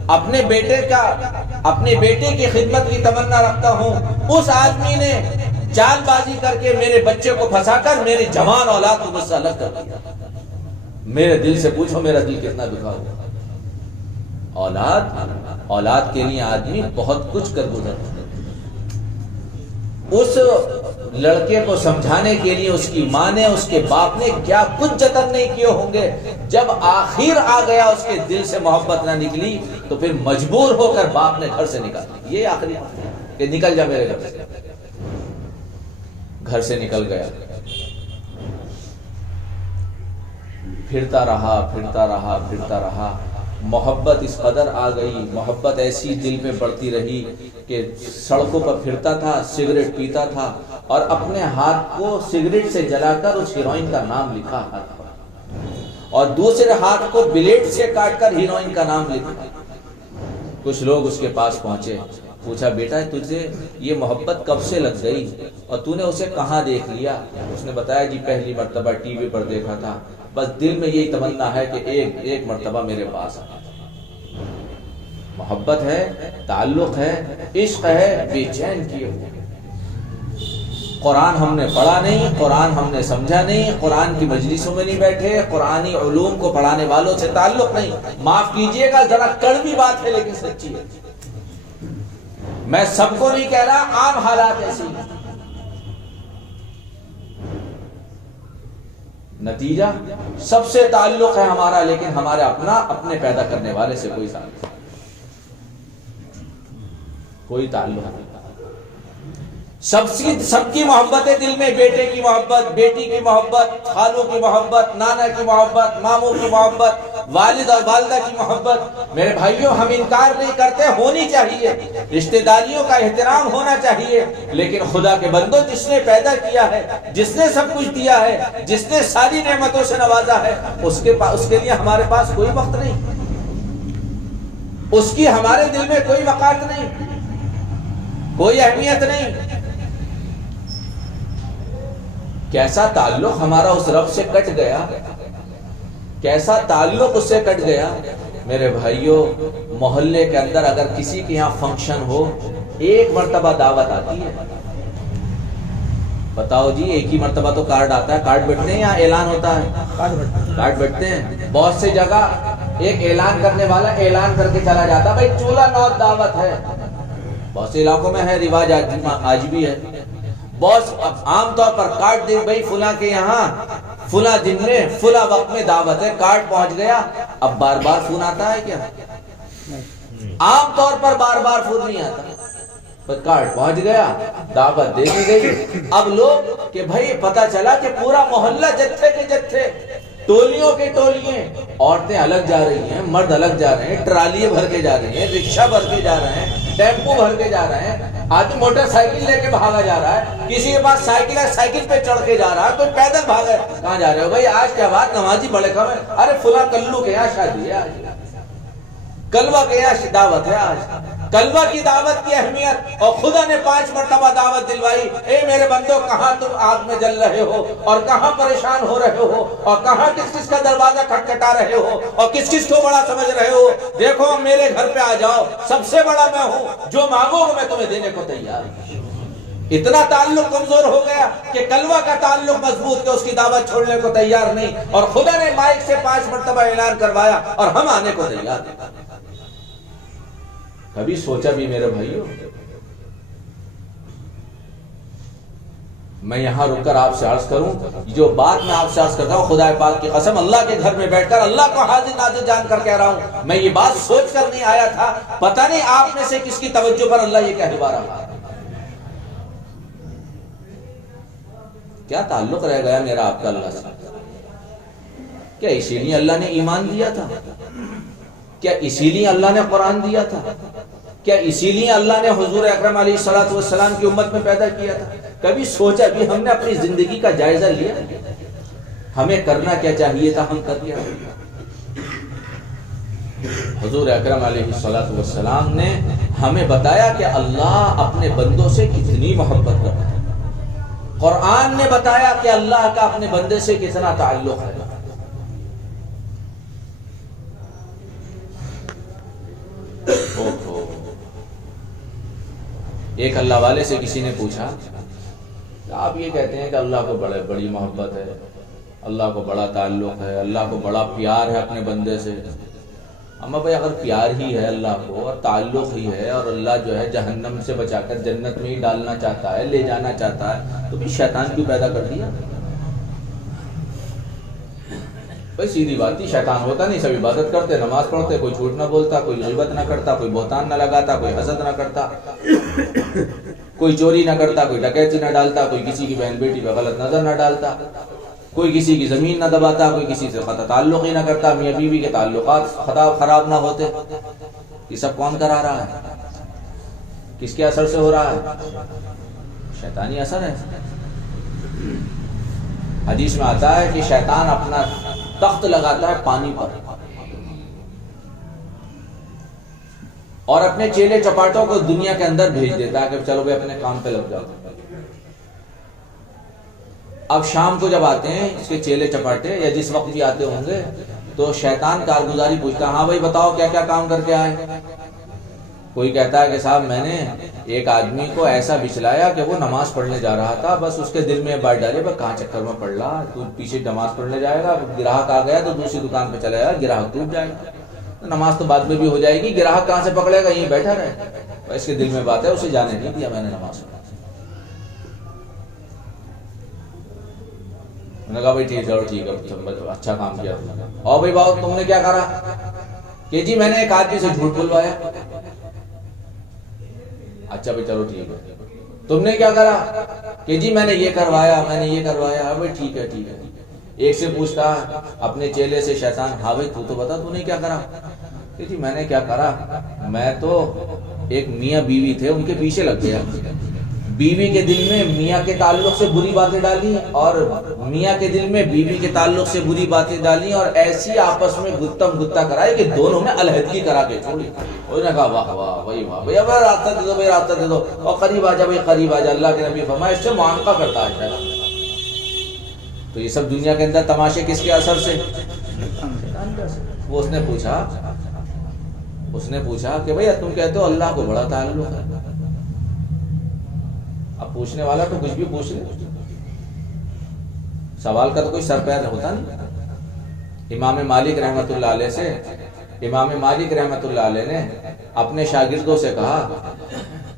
اپنے بیٹے کی خدمت کی تمنا رکھتا ہوں. اس آدمی نے چال بازی کر کے میرے بچے کو پھنسا کر میری جوان اولاد کو مجھ سے الگ کر دیا. میرے دل سے پوچھو میرا دل کتنا دکھا ہوا. اولاد کے لیے آدمی بہت کچھ کر گزرتا ہے. اس لڑکے کو سمجھانے کے لیے اس کی ماں نے، اس کے باپ نے کیا کچھ جتن نہیں کیے ہوں گے. جب آخر آ گیا اس کے دل سے محبت نہ نکلی تو پھر مجبور ہو کر باپ نے گھر سے نکالا. یہ آخری کہ نکل جا میرے گھر سے. گھر سے نکل گیا، پھرتا رہا. محبت اس قدر آ گئی، محبت ایسی دل میں بڑھتی رہی کہ سڑکوں پر پھرتا تھا، سگریٹ پیتا تھا اور اپنے ہاتھ کو سگریٹ سے جلا کر اس ہیروئن کا نام لکھا ہاتھ پر، اور دوسرے ہاتھ کو بلیڈ سے کاٹ کر ہیروئن کا نام لکھا. کچھ لوگ اس کے پاس پہنچے، پوچھا بیٹا تجھے یہ محبت کب سے لگ گئی اور تو نے اسے کہاں دیکھ لیا؟ اس نے بتایا جی پہلی مرتبہ ٹی وی پر دیکھا تھا، بس دل میں یہی تمنا ہے کہ ایک مرتبہ میرے پاس آئے. محبت ہے، تعلق ہے، عشق ہے، بے چین کیے ہوئے. قرآن ہم نے پڑھا نہیں، قرآن ہم نے سمجھا نہیں، قرآن کی مجلسوں میں نہیں بیٹھے، قرآنی علوم کو پڑھانے والوں سے تعلق نہیں. معاف کیجئے گا ذرا کڑوی بات ہے لیکن سچی ہے. میں سب کو نہیں کہہ رہا، عام حالات ایسی ہیں. نتیجہ سب سے تعلق ہے ہمارا، لیکن ہمارا اپنے پیدا کرنے والے سے کوئی تعلق نہیں. سب کی محبت ہے دل میں، بیٹے کی محبت، بیٹی کی محبت، خالوں کی محبت، نانا کی محبت، ماموں کی محبت، والد اور والدہ کی محبت. میرے بھائیوں ہم انکار نہیں کرتے، ہونی چاہیے، رشتہ داریوں کا احترام ہونا چاہیے، لیکن خدا کے بندو جس نے پیدا کیا ہے، جس نے سب کچھ دیا ہے، جس نے ساری نعمتوں سے نوازا ہے، اس کے لیے ہمارے پاس کوئی وقت نہیں، اس کی ہمارے دل میں کوئی وقار نہیں، کوئی اہمیت نہیں. کیسا تعلق ہمارا اس رب سے کٹ گیا، کیسا تعلق اس سے کٹ گیا. میرے بھائیوں محلے کے اندر اگر کسی کے یہاں فنکشن ہو، ایک مرتبہ دعوت آتی ہے، بتاؤ جی ایک ہی مرتبہ تو کارڈ آتا ہے. کارڈ بٹتے ہیں یا اعلان ہوتا ہے؟ کارڈ بٹتے ہیں. بہت سے جگہ ایک اعلان کرنے والا اعلان کر کے چلا جاتا بھائی چولہا نوت دعوت ہے. بہت سے علاقوں میں ہے رواج، آج بھی ہے. بہت عام طور پر کارڈ دے بھائی فلاں کے یہاں فلاں دن میں فلاں وقت میں دعوت ہے. کارڈ پہنچ گیا، اب بار بار فون آتا ہے کیا؟ عام طور پر بار بار فون نہیں آتا. کارڈ پہنچ گیا، دعوت دے دی گئی. اب لوگ کہ بھائی پتا چلا کہ پورا محلہ جتھے کے جتھے، ٹولیوں کے ٹولیاں، عورتیں الگ جا رہی ہیں، مرد الگ جا رہے ہیں، ٹرالیاں بھر کے جا رہے ہیں، رکشہ بھر کے جا رہے ہیں، ٹیمپو بھر کے جا رہے ہیں. آدمی موٹر سائیکل لے کے بھاگا جا رہا ہے، کسی کے پاس سائیکل ہے سائیکل پہ چڑھ کے جا رہا ہے، کوئی پیدل بھاگا ہے. کہاں جا رہے ہو بھائی؟ آج کیا بات، نمازی بڑے کم ہے. ارے فلاں کلو کے یہاں شادی ہے، آج کلوہ کے یہاں دعوت ہے. آج کلوہ کی دعوت کی اہمیت، اور خدا نے 5 مرتبہ دعوت دلوائی. اے میرے بندو کہاں تم آگ میں جل رہے ہو اور کہاں پریشان ہو رہے ہو اور کہاں کس کا دروازہ کھٹکھٹا رہے ہو اور کس کو بڑا سمجھ رہے ہو؟ دیکھو میرے گھر پہ آ جاؤ، سب سے بڑا میں ہوں، جو مانگو میں تمہیں دینے کو تیار ہوں. اتنا تعلق کمزور ہو گیا کہ کلوہ کا تعلق مضبوط کہ اس کی دعوت چھوڑنے کو تیار نہیں، اور خدا نے مائک سے 5 مرتبہ اعلان کروایا اور ہم آنے کو تیار نہیں. کبھی سوچا بھی میرے بھائیو؟ میں یہاں رک کر آپ سے عرض کروں، جو بات میں آپ سے عرض کرتا ہوں خدا پاک کی قسم، اللہ کے گھر میں بیٹھ کر اللہ کو حاضر ناظر جان کر کہہ رہا ہوں، میں یہ بات سوچ کر نہیں آیا تھا، پتہ نہیں آپ میں سے کس کی توجہ پر اللہ یہ کہہ رہا ہے۔ کیا تعلق رہ گیا میرا آپ کا اللہ سے؟ کیا اسی لیے اللہ نے ایمان دیا تھا؟ کیا اسی لیے اللہ نے قرآن دیا تھا؟ کیا اسی لیے اللہ نے حضور اکرم علیہ الصلوۃ والسلام کی امت میں پیدا کیا تھا؟ کبھی سوچا بھی ہم نے اپنی زندگی کا جائزہ لیا؟ ہمیں کرنا کیا چاہیے تھا، ہم کر دیا۔ حضور اکرم علیہ الصلوۃ والسلام نے ہمیں بتایا کہ اللہ اپنے بندوں سے کتنی محبت کرتا ہے، قرآن نے بتایا کہ اللہ کا اپنے بندے سے کتنا تعلق ہے۔ ایک اللہ والے سے کسی نے پوچھا، آپ یہ کہتے ہیں کہ اللہ کو بڑی محبت ہے، اللہ کو بڑا تعلق ہے، اللہ کو بڑا پیار ہے اپنے بندے سے۔ اما بھائی اگر پیار ہی ہے اللہ کو اور تعلق ہی ہے، اور اللہ جو ہے جہنم سے بچا کر جنت میں ہی ڈالنا چاہتا ہے، لے جانا چاہتا ہے، تو بھی شیطان کیوں پیدا کر دیا؟ بھائی سیدھی بات ہی، شیطان ہوتا نہیں، سب عبادت کرتے، نماز پڑھتے، کوئی جھوٹ نہ بولتا، کوئی غیبت نہ کرتا، کوئی بہتان نہ لگاتا، کوئی حسد نہ کرتا، کوئی چوری نہ کرتا، کوئی ڈکیتی نہ ڈالتا، کوئی کسی کی بہن بیٹی پہ غلط نظر نہ ڈالتا، کوئی کسی کی زمین نہ دباتا، کوئی کسی سے قطع تعلق ہی نہ کرتا، میاں بیوی کے تعلقات خراب نہ ہوتے۔ یہ سب کون کرا رہا ہے؟ کس کے اثر سے ہو رہا ہے؟ شیطانی اثر ہے۔ حدیث میں آتا ہے کہ شیطان اپنا تخت لگاتا ہے پانی پر، اور اپنے چیلے چپاٹوں کو دنیا کے اندر بھیج دیتا ہے کہ چلو بھائی اپنے کام پہ لگ جاؤ۔ اب شام کو جب آتے ہیں اس کے چیلے چپاٹے، یا جس وقت بھی آتے ہوں گے، تو شیطان کارگزاری پوچھتا ہے، ہاں بھائی بتاؤ کیا کیا کام کر کے آئے؟ کوئی کہتا ہے کہ صاحب میں نے ایک آدمی کو ایسا بچلایا کہ وہ نماز پڑھنے جا رہا تھا، بس اس کے دل میں بات ڈالے بس کہاں چکر میں پڑ رہا، تو پیچھے نماز پڑھنے جائے گا، گراہک آ گیا تو دوسری دکان پہ چلا جائے گا، گراہک ٹوٹ جائے گا، نماز تو بعد میں بھی ہو جائے گی، گراہک کہاں سے پکڑے گا، یہیں بیٹھا رہے، اس کے دل میں بات ہے، اسے جانے نہیں دیا میں نے نماز پڑھا۔ میں نے کہا بھائی ٹھیک ہے، اچھا کام کیا تم نے۔ اور بھائی باؤ تم نے کیا کرا؟ کہ جی میں نے ایک آدمی سے جھوٹ بلوایا۔ اچھا بھائی چلو ٹھیک ہے، تم نے کیا کرا؟ کہ جی میں نے یہ کروایا، میں نے یہ کروایا۔ بھائی ٹھیک ہے ٹھیک ہے۔ ایک سے پوچھتا اپنے چیلے سے شیطان، ہاں بھائی تو بتا تو نے کیا کرا؟ کہ جی میں نے کیا کرا، میں تو ایک میاں بیوی تھے ان کے پیچھے لگ گیا، بیوی کے دل میں میاں کے تعلق سے بری باتیں ڈالی، اور میاں کے دل میں بیوی کے تعلق سے بری باتیں ڈالی، اور ایسی آپس میں گتم گتا کرائی کہ دونوں میں علیحدگی کرا کے چھوڑی۔ انہوں نے کہا واہ واہ بھائی واہ بھائی، اب راستہ دے دو بھائی، راستہ دے دو، اور قریب آ جا بھائی قریب آ جا۔ اللہ کے نبی فرمایا اس سے معانقہ کرتا ہے شیطان۔ تو یہ سب دنیا کے اندر تماشے کس کے اثر سے؟ وہ اس نے پوچھا کہ بھئی تم کہتے ہو اللہ کو بڑا تعلق ہے، اب پوچھنے والا تو کچھ بھی پوچھ لے، سوال کا تو کوئی سر پیر ہوتا نہیں۔ امام مالک رحمت اللہ علیہ سے، امام مالک رحمت اللہ علیہ نے اپنے شاگردوں سے کہا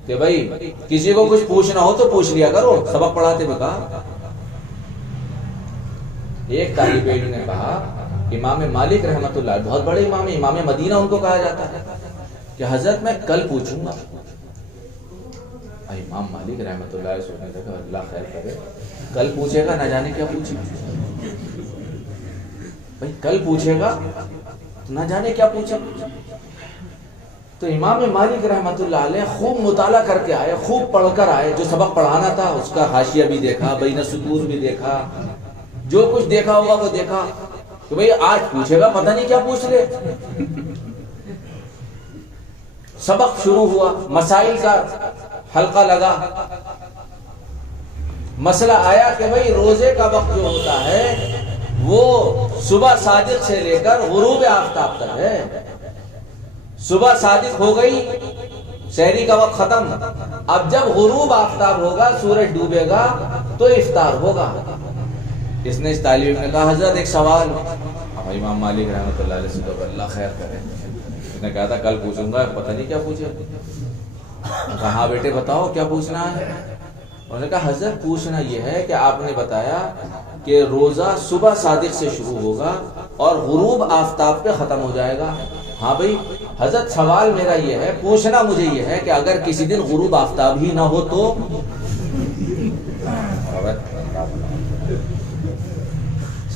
کہ بھئی کسی کو کچھ پوچھنا ہو تو پوچھ لیا کرو، سبق پڑھاتے ہوئے کہا۔ ایک طالب علم نے کہا امام مالک رحمت اللہ، بہت بڑے امام، امام مدینہ ان کو کہا جاتا ہے، کہ حضرت میں کل پوچھوں گا۔ امام مالک رحمت اللہ سوچنے لگا اللہ خیر کرے، کل پوچھے گا نہ جانے کیا پوچھے، بھائی کل پوچھے گا نہ جانے کیا پوچھے۔ تو امام مالک رحمت اللہ علیہ خوب مطالعہ کر کے آئے، خوب پڑھ کر آئے، جو سبق پڑھانا تھا اس کا حاشیہ بھی دیکھا، بین سطور بھی دیکھا، جو کچھ دیکھا ہوگا وہ دیکھا کہ بھئی آج پوچھے گا پتہ نہیں کیا پوچھ لے۔ سبق شروع ہوا، مسائل کا حلقہ لگا، مسئلہ آیا کہ بھئی روزے کا وقت جو ہوتا ہے وہ صبح صادق سے لے کر غروب آفتاب تک ہے۔ صبح صادق ہو گئی، سحری کا وقت ختم، اب جب غروب آفتاب ہوگا، سورج ڈوبے گا تو افطار ہوگا۔ اس نے اس طالب نے کہا حضرت ایک سوال۔ امام مالک رحمت اللہ علیہ سے اللہ خیر کرے، اس نے کہا تھا کل پوچھوں گا، پتہ نہیں کیا پوچھے. کہا ہاں بیٹے بتاؤ کیا پوچھنا ہے. انہوں نے کہا حضرت پوچھنا یہ ہے کہ آپ نے بتایا کہ روزہ صبح صادق سے شروع ہوگا اور غروب آفتاب پہ ختم ہو جائے گا. ہاں بھائی حضرت سوال میرا یہ ہے، پوچھنا مجھے یہ ہے کہ اگر کسی دن غروب آفتاب ہی نہ ہو تو؟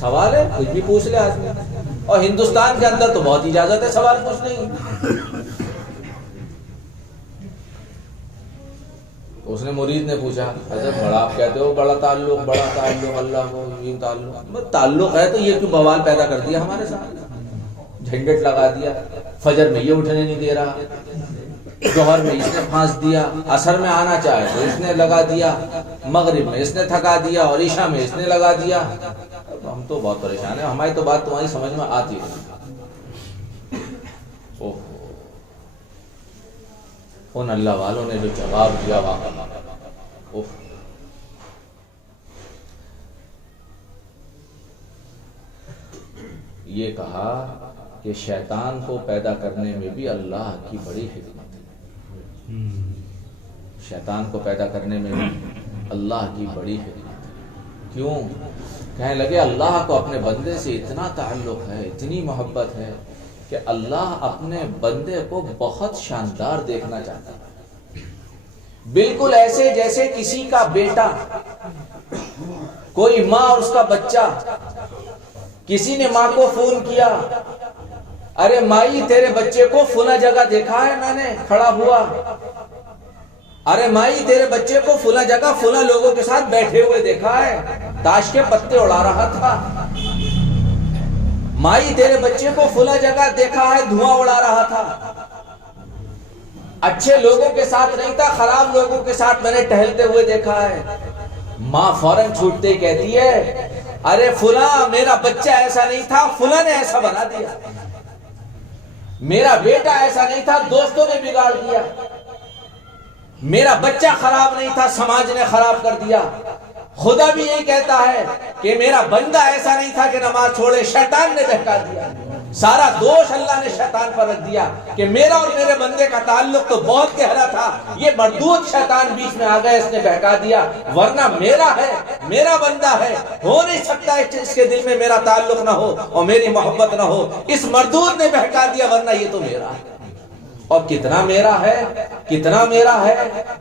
سوال ہے، کچھ بھی پوچھ لے آدمی. اور ہندوستان کے اندر تو بہت اجازت ہے سوال پوچھنے کی. اس نے مرید نے پوچھا حضرت بڑا آپ کہتے ہو بڑا تعلق اللہ کو تعلق ہے تو یہ کیوں بوال پیدا کر دیا ہمارے ساتھ، جھنجٹ لگا دیا. فجر میں یہ اٹھنے نہیں دے رہا، ظہر میں اس نے پھانس دیا، عصر میں آنا چاہے تو اس نے لگا دیا، مغرب میں اس نے تھکا دیا اور عشاء میں اس نے لگا دیا. ہم تو بہت پریشان ہیں، ہماری تو بات تمہاری سمجھ میں آتی ہے. ان اللہ والوں نے جو جواب دیا واقعا یہ کہا کہ شیطان کو پیدا کرنے میں بھی اللہ کی بڑی حکمت ہے. شیطان کو پیدا کرنے میں بھی اللہ کی بڑی حکمت ہے. کیوں؟ کہنے لگے اللہ کو اپنے بندے سے اتنا تعلق ہے، اتنی محبت ہے کہ اللہ اپنے بندے کو بہت شاندار دیکھنا چاہتا ہے. بالکل ایسے جیسے کسی کا بیٹا، کوئی ماں اور اس کا بچہ، کسی نے ماں کو فون کیا، ارے مائی تیرے بچے کو فلاں جگہ دیکھا ہے میں نے کھڑا ہوا، ارے مائی تیرے بچے کو فلاں جگہ فلاں لوگوں کے ساتھ بیٹھے ہوئے دیکھا ہے، تاش کے پتے اڑا رہا تھا، مائی تیرے بچے کو فلاں جگہ دیکھا ہے دھواں اڑا رہا تھا، اچھے لوگوں کے ساتھ نہیں تھا خراب لوگوں کے ساتھ میں نے ٹہلتے ہوئے دیکھا ہے. ماں فوراً چھوٹتے ہی کہتی ہے ارے فلاں میرا بچہ ایسا نہیں تھا، فلاں نے ایسا بنا دیا، میرا بیٹا ایسا نہیں تھا، دوستوں نے بگاڑ دیا، میرا بچہ خراب نہیں تھا، سماج نے خراب کر دیا. خدا بھی یہی کہتا ہے کہ میرا بندہ ایسا نہیں تھا کہ نماز چھوڑے، شیطان نے بہکا دیا. سارا دوش اللہ نے شیطان پر رکھ دیا کہ میرا اور میرے بندے کا تعلق تو بہت گہرا تھا، یہ مردود شیطان بیچ میں آ گیا، اس نے بہکا دیا، ورنہ میرا ہے، میرا بندہ ہے، ہو نہیں سکتا اس کے دل میں میرا تعلق نہ ہو اور میری محبت نہ ہو. اس مردود نے بہکا دیا، ورنہ یہ تو میرا ہے. اور کتنا میرا ہے، کتنا میرا ہے،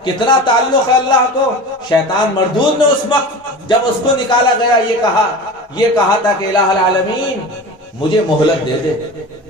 کتنا تعلق ہے اللہ کو. شیطان مردود نے اس وقت جب اس کو نکالا گیا یہ کہا تھا کہ الہ العالمین مجھے مہلت دے دے،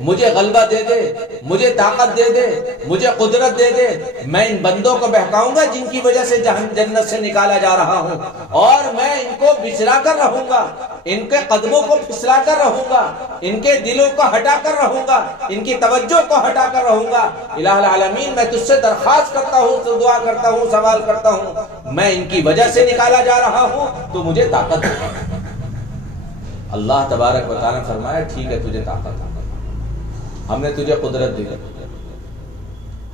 مجھے غلبہ دے دے، مجھے طاقت دے دے، مجھے قدرت دے دے، میں ان بندوں کو بہکاؤں گا جن کی وجہ سے جنت سے نکالا جا رہا ہوں، اور میں ان کو بچھلا کر رہوں گا، ان کے قدموں کو پھسلا کر رہوں گا، ان کے دلوں کو ہٹا کر رہوں گا، ان کی توجہ کو ہٹا کر رہوں گا. الہ العالمین میں تجھ سے درخواست کرتا ہوں، دعا کرتا ہوں، سوال کرتا ہوں، میں ان کی وجہ سے نکالا جا رہا ہوں تو مجھے طاقت دے. اللہ تبارک و تعالیٰ نے فرمایا ٹھیک ہے تجھے طاقت ہے، ہم نے تجھے قدرت دے دی،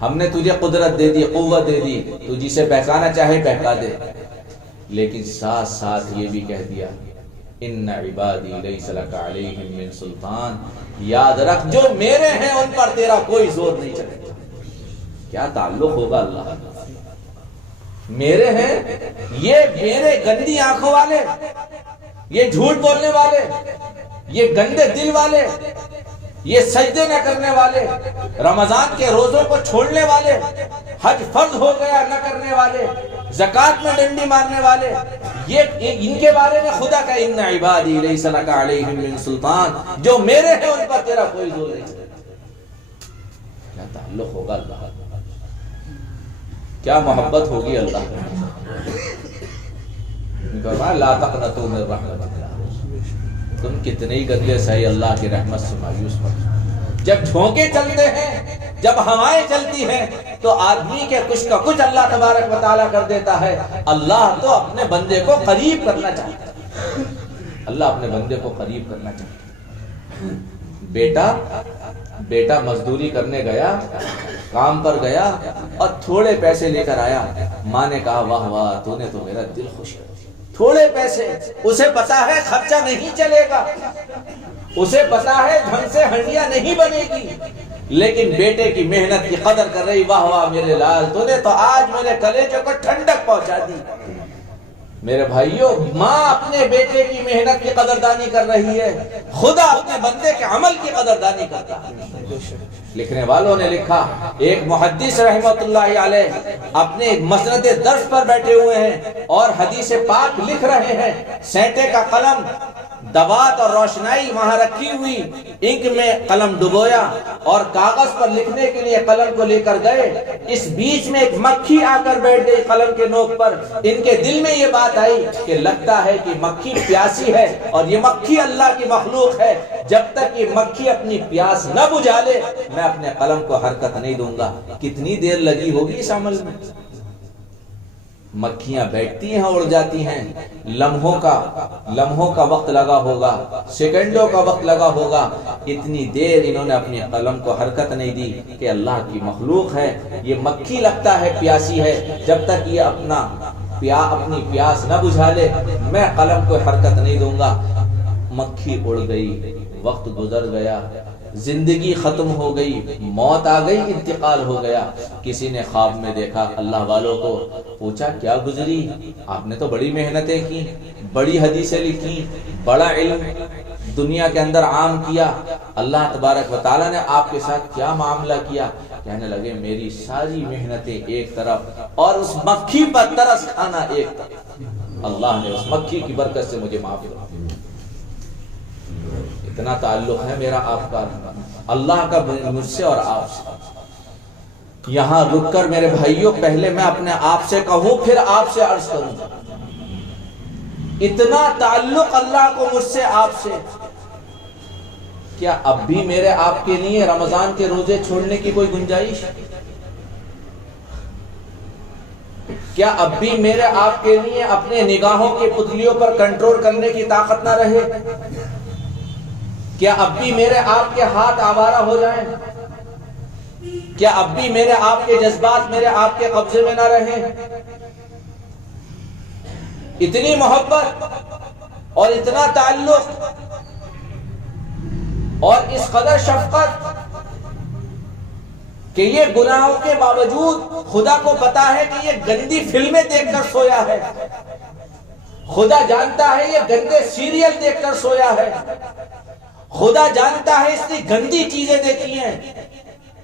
ہم نے تجھے قدرت دے دی، قوت دے دی، تو جسے بہکانا چاہے بہکا دے. لیکن ساتھ ساتھ یہ بھی کہہ دیا ان عبادی لیس لک علیہم من سلطان، یاد رکھ جو میرے ہیں ان پر تیرا کوئی زور نہیں چلے گا. کیا تعلق ہوگا اللہ کا. میرے ہیں یہ میرے گندی آنکھوں والے، یہ جھوٹ بولنے والے، یہ گندے دل والے، یہ سجدے نہ کرنے والے، رمضان کے روزوں کو چھوڑنے والے، حج فرض ہو گیا نہ کرنے والے، زکوٰۃ میں ڈنڈی مارنے والے، یہ ان کے بارے میں خدا کا ان عبادی لیس لک علیہم من سلطان، جو میرے ہیں ان پر تیرا کوئی زور نہیں. کیا تعلق ہوگا اللہ، کیا محبت ہوگی اللہ کی. لا تقنطوا من رحمت اللہ، تم کتنے ہی گندے سہی اللہ کی رحمت سے مایوس مت. جب جھونکے چلتے ہیں، جب ہوائیں چلتی ہیں تو آدمی کے کچھ کا کچھ اللہ تبارک و تعالیٰ کر دیتا ہے. اللہ تو اپنے بندے کو قریب کرنا چاہتا ہے، اللہ اپنے بندے کو قریب کرنا چاہتا ہے. بیٹا مزدوری کرنے گیا، کام پر گیا اور تھوڑے پیسے لے کر آیا. ماں نے کہا واہ واہ تو نے تو میرا دل خوش کر دیا. تھوڑے پیسے، اسے پتا ہے خرچہ نہیں چلے گا، اسے پتا ہے ڈھنگ سے ہنڈیا نہیں بنے گی، لیکن بیٹے کی محنت کی قدر کر رہی. واہ واہ میرے لال، تو نے تو آج میرے کلیجے کو ٹھنڈک پہنچا دی. میرے بھائیوں، ماں اپنے بیٹے کی محنت کی قدردانی کر رہی ہے، خدا اپنے بندے کے عمل کی قدردانی کرتا ہے. لکھنے والوں نے لکھا، ایک محدث رحمۃ اللہ علیہ اپنے مسند درس پر بیٹھے ہوئے ہیں اور حدیث پاک لکھ رہے ہیں. سینٹے کا قلم، دوات اور روشنائی وہاں رکھی ہوئی، انک میں قلم ڈبویا اور کاغذ پر لکھنے کے لیے قلم کو لے کر گئے. اس بیچ میں ایک مکھی آ کر بیٹھ گئی قلم کے نوک پر. ان کے دل میں یہ بات آئی کہ لگتا ہے کہ مکھی پیاسی ہے اور یہ مکھی اللہ کی مخلوق ہے. جب تک یہ مکھی اپنی پیاس نہ بجھا لے میں اپنے قلم کو حرکت نہیں دوں گا. کتنی دیر لگی ہوگی اس عمل میں؟ مکھیاں بیٹھتی ہیں، اڑ جاتی ہیں، لمحوں کا وقت لگا ہوگا، سیکنڈوں کا وقت لگا ہوگا. اتنی دیر انہوں نے اپنی قلم کو حرکت نہیں دی کہ اللہ کی مخلوق ہے. یہ مکھی لگتا ہے پیاسی ہے، جب تک یہ اپنی پیاس نہ بجھا لے میں قلم کو حرکت نہیں دوں گا. مکھی اڑ گئی، وقت گزر گیا، زندگی ختم ہو گئی، موت آ گئی، انتقال ہو گیا. کسی نے خواب میں دیکھا، اللہ والوں کو پوچھا کیا گزری؟ آپ نے تو بڑی محنتیں کی، بڑی حدیثیں لکھی، بڑا علم دنیا کے اندر عام کیا، اللہ تبارک و تعالیٰ نے آپ کے ساتھ کیا معاملہ کیا؟ کہنے لگے میری ساری محنتیں ایک طرف اور اس مکھی پر ترس کھانا ایک طرف. اللہ نے اس مکھی کی برکت سے مجھے معاف کر دیا. اتنا تعلق ہے میرا آپ کا اللہ کا مجھ سے اور آپ سے. یہاں رک کر میرے بھائیوں پہلے میں اپنے آپ سے کہوں پھر آپ سے عرض کروں، اتنا تعلق اللہ کو مجھ سے آپ سے. کیا اب بھی میرے آپ کے لیے رمضان کے روزے چھوڑنے کی کوئی گنجائش؟ کیا اب بھی میرے آپ کے لیے اپنے نگاہوں کی پتلیوں پر کنٹرول کرنے کی طاقت نہ رہے؟ کیا اب بھی میرے آپ کے ہاتھ آوارہ ہو جائیں؟ کیا اب بھی میرے آپ کے جذبات میرے آپ کے قبضے میں نہ رہیں؟ اتنی محبت اور اتنا تعلق اور اس قدر شفقت کہ یہ گناہوں کے باوجود خدا کو پتا ہے کہ یہ گندی فلمیں دیکھ کر سویا ہے، خدا جانتا ہے یہ گندے سیریل دیکھ کر سویا ہے، خدا جانتا ہے اس نے گندی چیزیں دیکھی ہیں،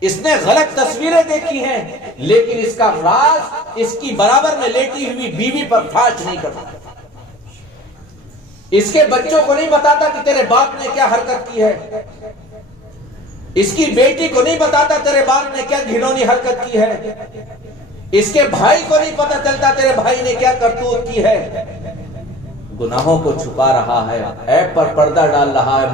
اس نے غلط تصویریں دیکھی ہیں، لیکن اس کا راز اس کی برابر میں لیٹی ہوئی بیوی پر فاش نہیں کرتا. اس کے بچوں کو نہیں بتاتا کہ تیرے باپ نے کیا حرکت کی ہے، اس کی بیٹی کو نہیں بتاتا تیرے باپ نے کیا گھنونی حرکت کی ہے، اس کے بھائی کو نہیں پتہ چلتا تیرے بھائی نے کیا کرتوت کی ہے. گناہوں کو چھپا رہا ہے، عیب پر پردہ ڈال رہا ہے.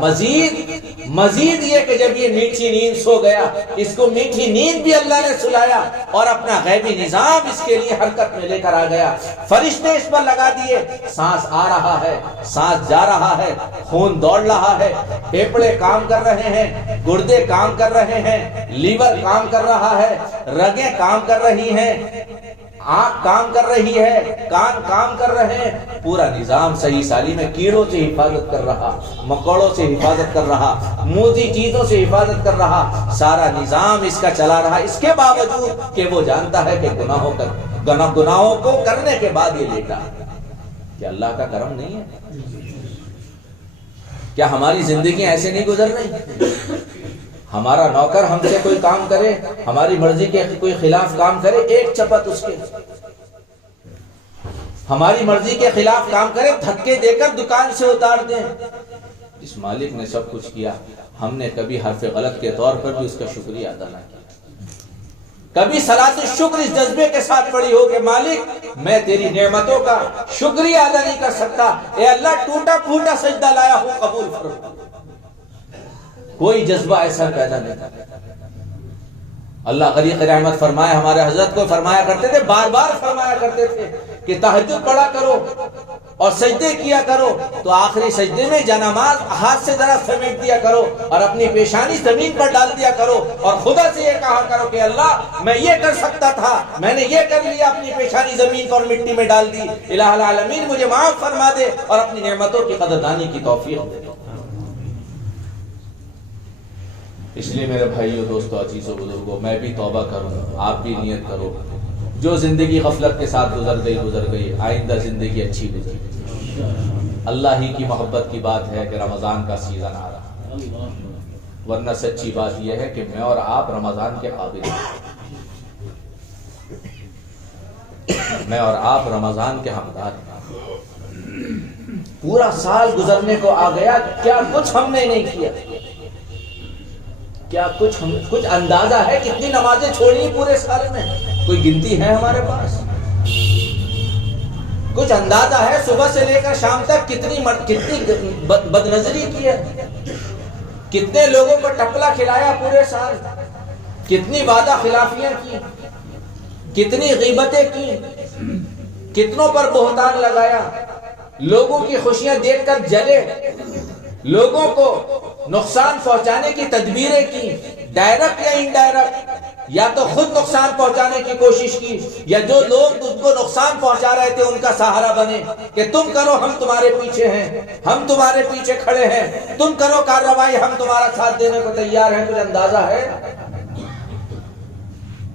مزید یہ کہ جب یہ میٹھی نیند سو گیا، اس کو میٹھی نیند بھی اللہ نے سلایا اور اپنا غیبی نظام اس کے لیے حرکت میں لے کر آ گیا. فرشتے اس پر لگا دیے، سانس آ رہا ہے، سانس جا رہا ہے، خون دوڑ رہا ہے، پھیپھڑے کام کر رہے ہیں، گردے کام کر رہے ہیں، لیور کام کر رہا ہے، رگیں کام کر رہی ہیں، آنکھ کام کر رہی ہے، کان کام کر رہے ہیں. پورا نظام صحیح سالی میں کیڑوں سے حفاظت کر رہا، مکوڑوں سے حفاظت کر رہا، موذی چیزوں سے حفاظت کر رہا. سارا نظام اس کا چلا رہا، اس کے باوجود کہ وہ جانتا ہے کہ گناہوں کو کرنے کے بعد یہ لیٹا. کیا اللہ کا کرم نہیں ہے؟ کیا ہماری زندگیاں ایسے نہیں گزر رہی؟ ہمارا نوکر ہم سے کوئی کام کرے، ہماری مرضی کے کوئی خلاف کام کرے، ایک چپت اس کے، ہماری مرضی کے خلاف کام کرے، دھکے دے کر دکان سے اتار دیں. اس مالک نے سب کچھ کیا، ہم نے کبھی حرف غلط کے طور پر بھی اس کا شکریہ ادا نہ کیا. کبھی صلاۃ الشکر اس جذبے کے ساتھ پڑی ہو کہ مالک میں تیری نعمتوں کا شکریہ ادا نہیں کر سکتا، اے اللہ ٹوٹا پھوٹا سجدہ لایا ہوں قبول فرما. کوئی جذبہ ایسا پیدا نہیں کرتا. اللہ غریق رحمت فرمائے، ہمارے حضرت کو فرمایا کرتے تھے، بار بار فرمایا کرتے تھے کہ تہجد پڑھا کرو اور سجدے کیا کرو تو آخری سجدے میں جانماز ہاتھ سے ذرا سمیٹ دیا کرو اور اپنی پیشانی زمین پر ڈال دیا کرو اور خدا سے یہ کہا کرو کہ اللہ میں یہ کر سکتا تھا، میں نے یہ کر لیا، اپنی پیشانی زمین پر مٹی میں ڈال دی، الہ العالمین مجھے معاف فرما دے اور اپنی نعمتوں کی قدردانی کی توفیق دے. اس لیے میرے بھائیوں دوستوں عزیزوں بزرگوں میں بھی توبہ کروں، آپ بھی نیت کرو، جو زندگی غفلت کے ساتھ گزر گئی آئندہ زندگی اچھی گزرے۔ اللہ ہی کی محبت کی بات ہے کہ رمضان کا سیزن آ رہا، ورنہ سچی بات یہ ہے کہ میں اور آپ رمضان کے قابل ہیں، میں اور آپ رمضان کے حقدار ہیں۔ پورا سال گزرنے کو آ گیا، کیا کچھ ہم نے نہیں کیا، کیا کچھ اندازہ ہے کتنی نمازیں چھوڑی پورے سال میں؟ کوئی گنتی ہے ہمارے پاس؟ کچھ اندازہ ہے صبح سے لے کر شام تک کتنی بدنظری کی ہے، کتنے لوگوں کو ٹپلا کھلایا پورے سال، کتنی وعدہ خلافیاں کی، کتنی غیبتیں کی، کتنوں پر بہتان لگایا، لوگوں کی خوشیاں دیکھ کر جلے، لوگوں کو نقصان پہنچانے کی تدبیریں کی، ڈائریکٹ یا انڈائریکٹ، یا تو خود نقصان پہنچانے کی کوشش کی، یا جو لوگ ان کو نقصان پہنچا رہے تھے ان کا سہارا بنے کہ تم کرو ہم تمہارے پیچھے ہیں، ہم تمہارے پیچھے کھڑے ہیں، تم کرو کارروائی ہم تمہارا ساتھ دینے کو تیار ہیں۔ کچھ اندازہ ہے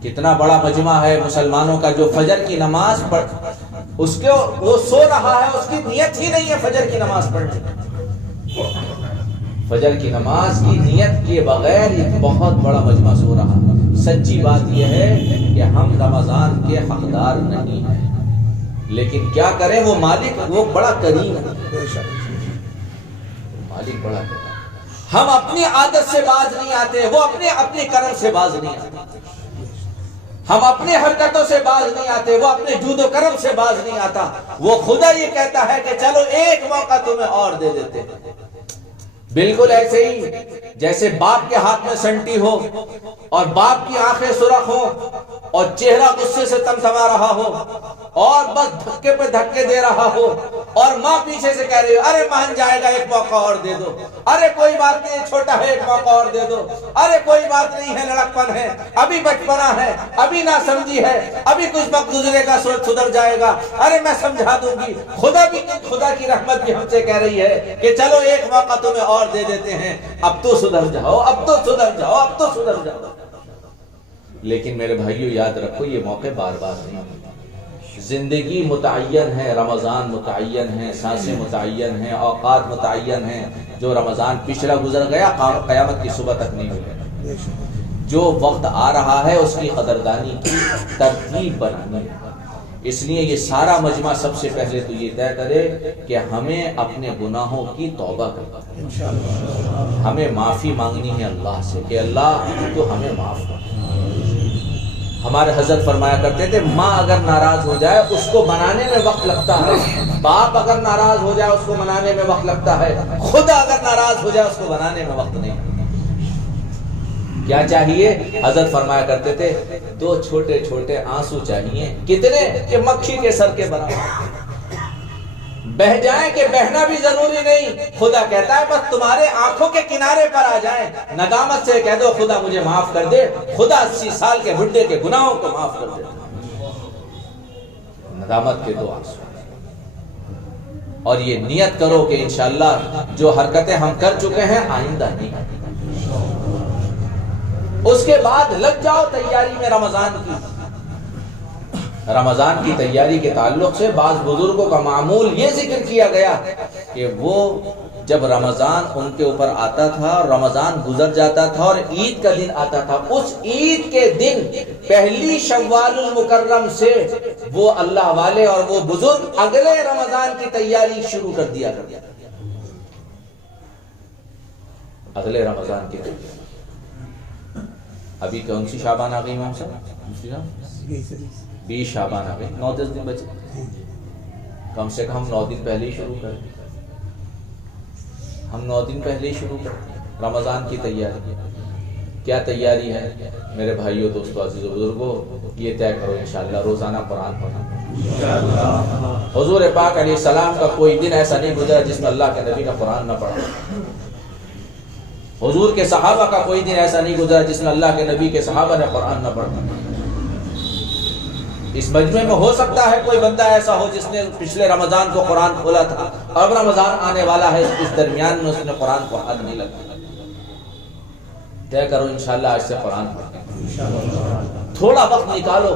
کتنا بڑا مجمع ہے مسلمانوں کا جو فجر کی نماز پڑھ اس کو وہ سو رہا ہے، اس کی نیت ہی نہیں ہے فجر کی نماز پڑھنے، فجر کی نماز کی نیت کے بغیر ایک بہت بڑا مجمع سو رہا ہے۔ سچی بات یہ ہے کہ ہم رمضان کے حقدار نہیں ہیں، لیکن کیا کریں، وہ مالک وہ بڑا کریم ہے، مالک بڑا کریم، ہم اپنی عادت سے باز نہیں آتے، وہ اپنے کرم سے باز نہیں آتے، ہم اپنے حرکتوں سے باز نہیں آتے، وہ اپنے جود و کرم سے باز نہیں آتا۔ وہ خدا یہ کہتا ہے کہ چلو ایک موقع تمہیں اور دے دیتے ہیں۔ بالکل ایسے ہی جیسے باپ کے ہاتھ میں سنٹی ہو اور باپ کی آنکھیں سرخ ہو اور چہرہ غصے سے تمتما رہا ہو اور بس دھکے پہ دھکے دے رہا ہو، اور ماں پیچھے سے کہہ رہی ہو ارے مان جائے گا ایک موقع اور دے دو، ارے کوئی بات نہیں چھوٹا ہے ایک موقع اور دے دو، ارے کوئی بات نہیں ہے لڑکپن ہے، ابھی بچپنا ہے، ابھی نہ سمجھی ہے، ابھی کچھ وقت گزرے گا سدھر جائے گا، ارے میں سمجھا دوں گی۔ خدا کی رحمت بھی ہم سے کہہ رہی ہے کہ چلو ایک موقع تمہیں اور دے دیتے ہیں، اب تو سدھر جاؤ، اب تو سدھر جاؤ، اب تو سدھر جاؤ۔ لیکن میرے بھائیو یاد رکھو یہ موقع بار بار نہیں ملتے، زندگی متعین ہے، رمضان متعین ہے، سانسیں متعین ہیں، اوقات متعین ہیں۔ جو رمضان پچھلا گزر گیا قیامت کی صبح تک نہیں ملے، جو وقت آ رہا ہے اس کی قدردانی کی ترتیب بنانی ہے۔ اس لیے یہ سارا مجمع سب سے پہلے تو یہ طے کرے کہ ہمیں اپنے گناہوں کی توبہ کرنا، ہمیں معافی مانگنی ہے اللہ سے کہ اللہ تو ہمیں معاف کر۔ ہمارے حضرت فرمایا کرتے تھے ماں اگر ناراض ہو جائے اس کو منانے میں وقت لگتا ہے، باپ اگر ناراض ہو جائے اس کو منانے میں وقت لگتا ہے، خدا اگر ناراض ہو جائے اس کو منانے میں وقت نہیں۔ کیا چاہیے؟ حضرت فرمایا کرتے تھے 2 چھوٹے چھوٹے آنسو چاہیے، کتنے کہ مکھی کے سر کے برابر، بہ جائیں کہ بہنا بھی ضروری نہیں، خدا کہتا ہے بس تمہارے آنکھوں کے کنارے پر آ جائیں، ندامت سے کہہ دو خدا مجھے معاف کر دے، خدا 80 سال کے بڈھے کے گناہوں کو معاف کر دے، ندامت کے 2 آنسو۔ اور یہ نیت کرو کہ انشاءاللہ جو حرکتیں ہم کر چکے ہیں آئندہ نہیں۔ اس کے بعد لگ جاؤ تیاری میں رمضان کی۔ رمضان کی تیاری کے تعلق سے بعض بزرگوں کا معمول یہ ذکر کیا گیا کہ وہ جب رمضان ان کے اوپر آتا تھا، رمضان گزر جاتا تھا اور عید کا دن آتا تھا، اس عید کے دن پہلی شوال المکرم سے وہ اللہ والے اور وہ بزرگ اگلے رمضان کی تیاری شروع کر دیا کرتے تھے۔ اگلے رمضان کی تیاری ابھی کون سی شعبان آ گئی امام صاحب؟ 20 شعبان آ گئی، 9-10 دن بچے، کم سے کم 9 دن پہلے ہی شروع کر دیں۔ ہم 9 دن پہلے ہی شروع کرتے ہیں رمضان کی تیاری۔ کیا تیاری ہے میرے بھائیوں دوستوں عزیز و بزرگوں؟ یہ طے کرو انشاءاللہ روزانہ قرآن پڑھنا۔ حضور پاک علیہ السلام کا کوئی دن ایسا نہیں گزرا جس میں اللہ کے نبی نے قرآن نہ پڑھا۔ حضور کے صحابہ کا کوئی دن ایسا نہیں گزرا جس میں اللہ کے نبی کے صحابہ نے قرآن نہ پڑھا۔ اس مجمع میں ہو سکتا ہے کوئی بندہ ایسا ہو جس نے پچھلے رمضان کو قرآن کھولا تھا، اب رمضان آنے والا ہے، اس درمیان میں اس نے قرآن کو ہاتھ نہیں لگا۔ طے کرو انشاءاللہ آج سے قرآن پڑھیں، تھوڑا وقت نکالو،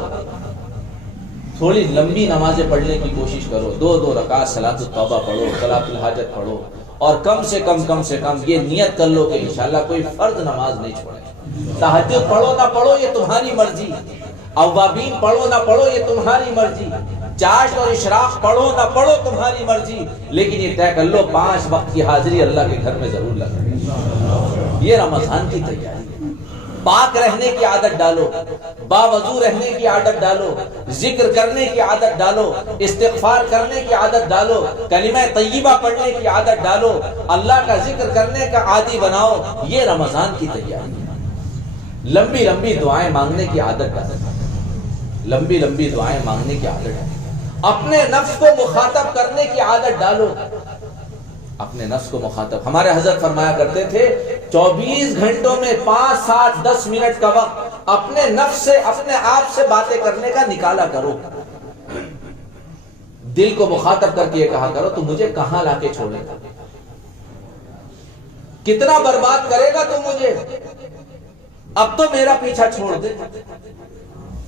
تھوڑی لمبی نمازیں پڑھنے کی کوشش کرو، 2 رکعت صلاۃ التوبہ پڑھو، صلاۃ الحاجت پڑھو، اور کم سے کم یہ نیت کر لو کہ انشاءاللہ کوئی فرض نماز نہیں چھوڑے۔ تہجد پڑھو نہ پڑھو یہ تمہاری مرضی، اوابین پڑھو نہ پڑھو یہ تمہاری مرضی، چاشت اور اشراق پڑھو نہ پڑھو تمہاری مرضی، لیکن یہ طے کر لو 5 وقت کی حاضری اللہ کے گھر میں ضرور لگے۔ یہ رمضان کی تیاری ہے۔ پاک رہنے کی عادت ڈالو، باوضو رہنے کی عادت ڈالو، ذکر کرنے کی عادت ڈالو، استغفار کرنے کی عادت ڈالو، کلمہ طیبہ پڑھنے کی عادت ڈالو، اللہ کا ذکر کرنے کا عادی بناؤ۔ یہ رمضان کی تیاری ہے۔ لمبی دعائیں مانگنے کی عادت ڈالو، لمبی دعائیں مانگنے کی عادت ڈالو، اپنے نفس کو مخاطب کرنے کی عادت ڈالو، اپنے نفس کو مخاطب۔ ہمارے حضرت فرمایا کرتے تھے 24 گھنٹوں میں 5 7 10 منٹ کا وقت اپنے نفس سے، اپنے آپ سے باتیں کرنے کا نکالا کرو۔ دل کو مخاطب کر کے یہ کہا کرو تو مجھے کہاں لا کے چھوڑے گا، کتنا برباد کرے گا تو مجھے، اب تو میرا پیچھا چھوڑ دے،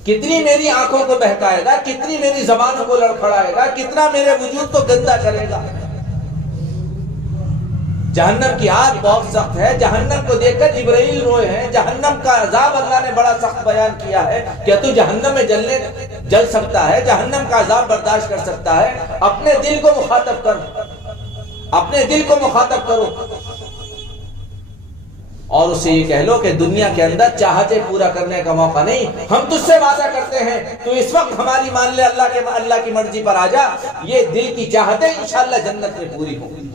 کتنی میری آنکھوں کو بہکائے گا، کتنی میری زبان کو لڑکھڑائے گا، کتنا میرے وجود کو گندا کرے گا۔ جہنم کی آگ بہت سخت ہے، جہنم کو دیکھ کر جبرائیل روئے ہیں، جہنم کا عذاب اللہ نے بڑا سخت بیان کیا ہے۔ کیا تو جہنم میں جل سکتا ہے، جہنم کا عذاب برداشت کر سکتا ہے؟ اپنے دل کو مخاطب کر، اپنے دل کو مخاطب کرو، اور اسے یہ کہہ لو کہ دنیا کے اندر چاہتے پورا کرنے کا موقع نہیں، ہم تجھ سے وعدہ کرتے ہیں تو اس وقت ہماری مان لے، اللہ کی مرضی پر آ جا، یہ دل کی چاہتے انشاءاللہ جنت میں پوری ہوں گی۔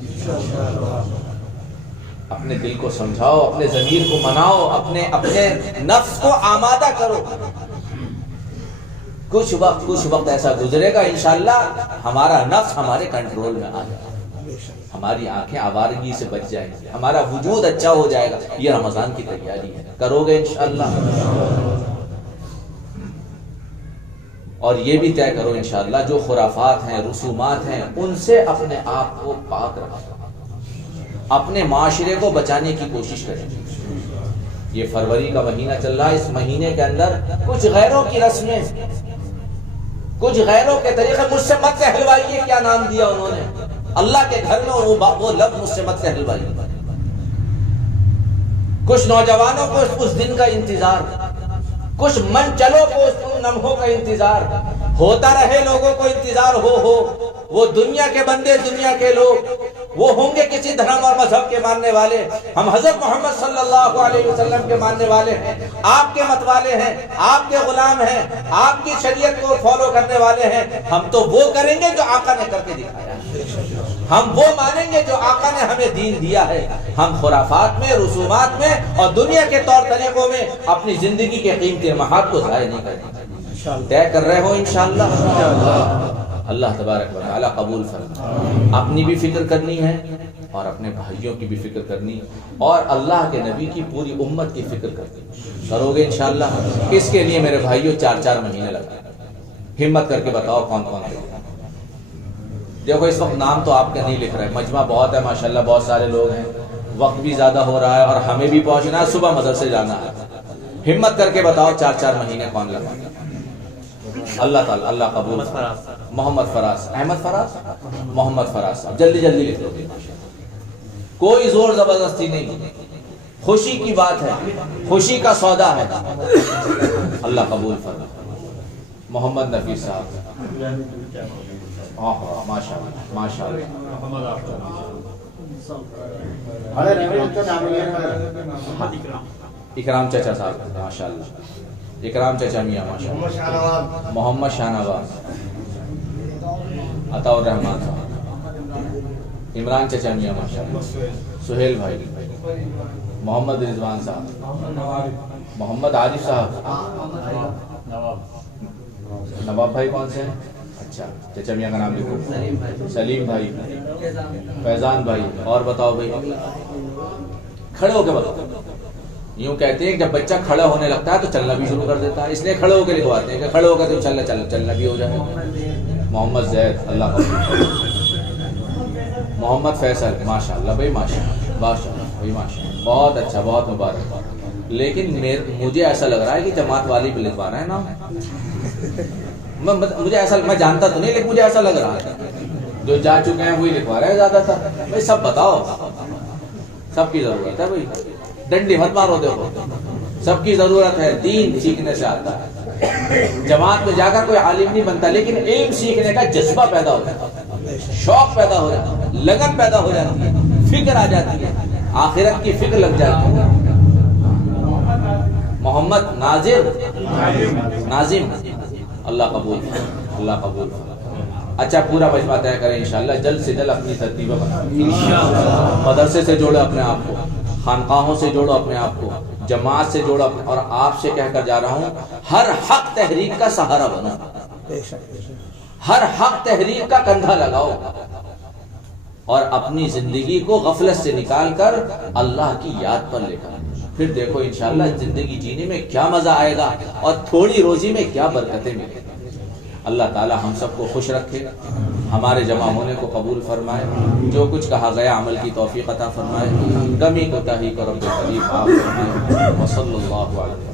اپنے دل کو سمجھاؤ، اپنے ضمیر کو مناؤ، اپنے نفس کو آمادہ کرو۔ کچھ وقت ایسا گزرے گا انشاءاللہ ہمارا نفس ہمارے کنٹرول میں آ جائے گا، ہماری آنکھیں آوارگی سے بچ جائیں گی، ہمارا وجود اچھا ہو جائے گا۔ یہ رمضان کی تیاری ہے، کرو گے انشاءاللہ؟ اور یہ بھی طے کرو انشاءاللہ جو خرافات ہیں، رسومات ہیں، ان سے اپنے آپ کو پاک رکھو، اپنے معاشرے کو بچانے کی کوشش کریں۔ یہ فروری کا مہینہ چل رہا ہے، اس مہینے کے اندر کچھ غیروں کی رسمیں، کچھ غیروں کے طریقے، مجھ سے مت کہلوائیے، کیا نام دیا انہوں نے، اللہ کے گھر میں وہ لفظ مجھ سے مت کہلوائیے۔ کچھ نوجوانوں کو اس دن کا انتظار، کچھ من چلو کو اس لمحوں کا انتظار ہوتا رہے، لوگوں کو انتظار ہو وہ دنیا کے بندے، دنیا کے لوگ، وہ ہوں گے کسی دھرم اور مذہب کے ماننے والے، ہم حضرت محمد صلی اللہ علیہ وسلم کے ماننے والے ہیں، آپ کے مت والے ہیں، آپ کے غلام ہیں، آپ کی شریعت کو فالو کرنے والے ہیں۔ ہم تو وہ کریں گے جو آقا نے کر کے دکھایا ہے، ہم وہ مانیں گے جو آقا نے ہمیں دین دیا ہے۔ ہم خرافات میں، رسومات میں اور دنیا کے طور طریقوں میں اپنی زندگی کے قیمتی لمحات کو ضائع نہیں کریں گے۔ طے کر رہے ہو انشاءاللہ؟ اللہ تبارک و تعالی قبول فرمائے۔ اپنی بھی فکر کرنی ہے اور اپنے بھائیوں کی بھی فکر کرنی، اور اللہ کے نبی کی پوری امت کی فکر کرنی، کرو گے انشاءاللہ؟ اس کے لیے میرے بھائیوں 4 مہینے لگتے ہیں، ہمت کر کے بتاؤ کون کون سے۔ دیکھو اس وقت نام تو آپ کا نہیں لکھ رہے، مجمع بہت ہے ماشاءاللہ، بہت سارے لوگ ہیں، وقت بھی زیادہ ہو رہا ہے اور ہمیں بھی پہنچنا ہے، صبح مدرسے جانا ہے۔ ہمت کر کے بتاؤ 4 مہینے کون لگا؟ اللہ تعالیٰ، اللہ قبول۔ محمد فراز، احمد فراز، محمد فراز صاحب، جلدی لکھ لو، کوئی زور زبردستی نہیں، خوشی کی بات ہے، خوشی کا سودا ہے، اللہ قبول فرمائے۔ محمد نفیس صاحب، ماشاءاللہ ماشاءاللہ۔ اکرام چچا صاحب، ماشاءاللہ، اکرام چچا میاں، ماشاءاللہ۔ محمد شاہ نواز، عطا الرحمان صاحب، عمران چچا میاں، ماشاءاللہ۔ سہیل بھائی، محمد رضوان صاحب، محمد عارف صاحب، نواب بھائی کون سے ہیں؟ اچھا، چچا میاں کا نام لکھو۔ سلیم بھائی، فیضان بھائی، اور بتاؤ بھائی، کھڑے ہو کے بتاؤ۔ یوں کہتے ہیں کہ جب بچہ کھڑا ہونے لگتا ہے تو چلنا بھی شروع کر دیتا ہے، اس لیے کھڑے ہو کے لکھواتے ہیں کہ کھڑے ہو کے تو چلنا بھی ہو جائے۔ محمد زید، اللہ قبول۔ محمد فیصل، ماشاءاللہ بھائی، ماشاءاللہ بھائی، ماشاءاللہ، بہت اچھا، بہت مبارک۔ لیکن مجھے ایسا لگ رہا ہے کہ جماعت والی بھی لکھوا رہے ہیں نا. مجھے ایسا، میں جانتا تو نہیں لیکن مجھے ایسا لگ رہا ہے جو جا چکے ہیں وہی لکھوا رہے ہیں زیادہ تر. بھائی سب بتاؤ، سب کی ضرورت ہے بھائی، ڈنڈی مت مارو. دیکھو سب کی ضرورت ہے، دین سیکھنے سے آتا ہے. جماعت میں جا کر کوئی عالم نہیں بنتا، لیکن علم سیکھنے کا جذبہ پیدا ہو جاتا ہے، شوق پیدا ہو جاتا ہے، لگن پیدا ہو جاتی ہے، فکر آ جاتی ہے، آخرت کی فکر لگ جاتی ہے. محمد ناظم اللہ قبول، اللہ قبول. اچھا پورا مجمع طے کریں انشاءاللہ، جلد سے جلد اپنی ترتیبیں بنائیں. مدرسے سے جوڑو اپنے آپ کو، خانقاہوں سے جوڑو اپنے آپ کو، جماعت سے جوڑو. اور آپ سے کہہ کر جا رہا ہوں، ہر حق تحریک کا سہارا بنو، ہر حق تحریک کا کندھا لگاؤ، اور اپنی زندگی کو غفلت سے نکال کر اللہ کی یاد پر لے کر پھر دیکھو انشاءاللہ زندگی جینے میں کیا مزہ آئے گا، اور تھوڑی روزی میں کیا برکتیں ملیں. اللہ تعالی ہم سب کو خوش رکھے، ہمارے جمع ہونے کو قبول فرمائے، جو کچھ کہا گیا عمل کی توفیق عطا فرمائے، کمی کوتاہی کو رب العزیز معاف فرمائے. وصلی اللہ علیہ وسلم.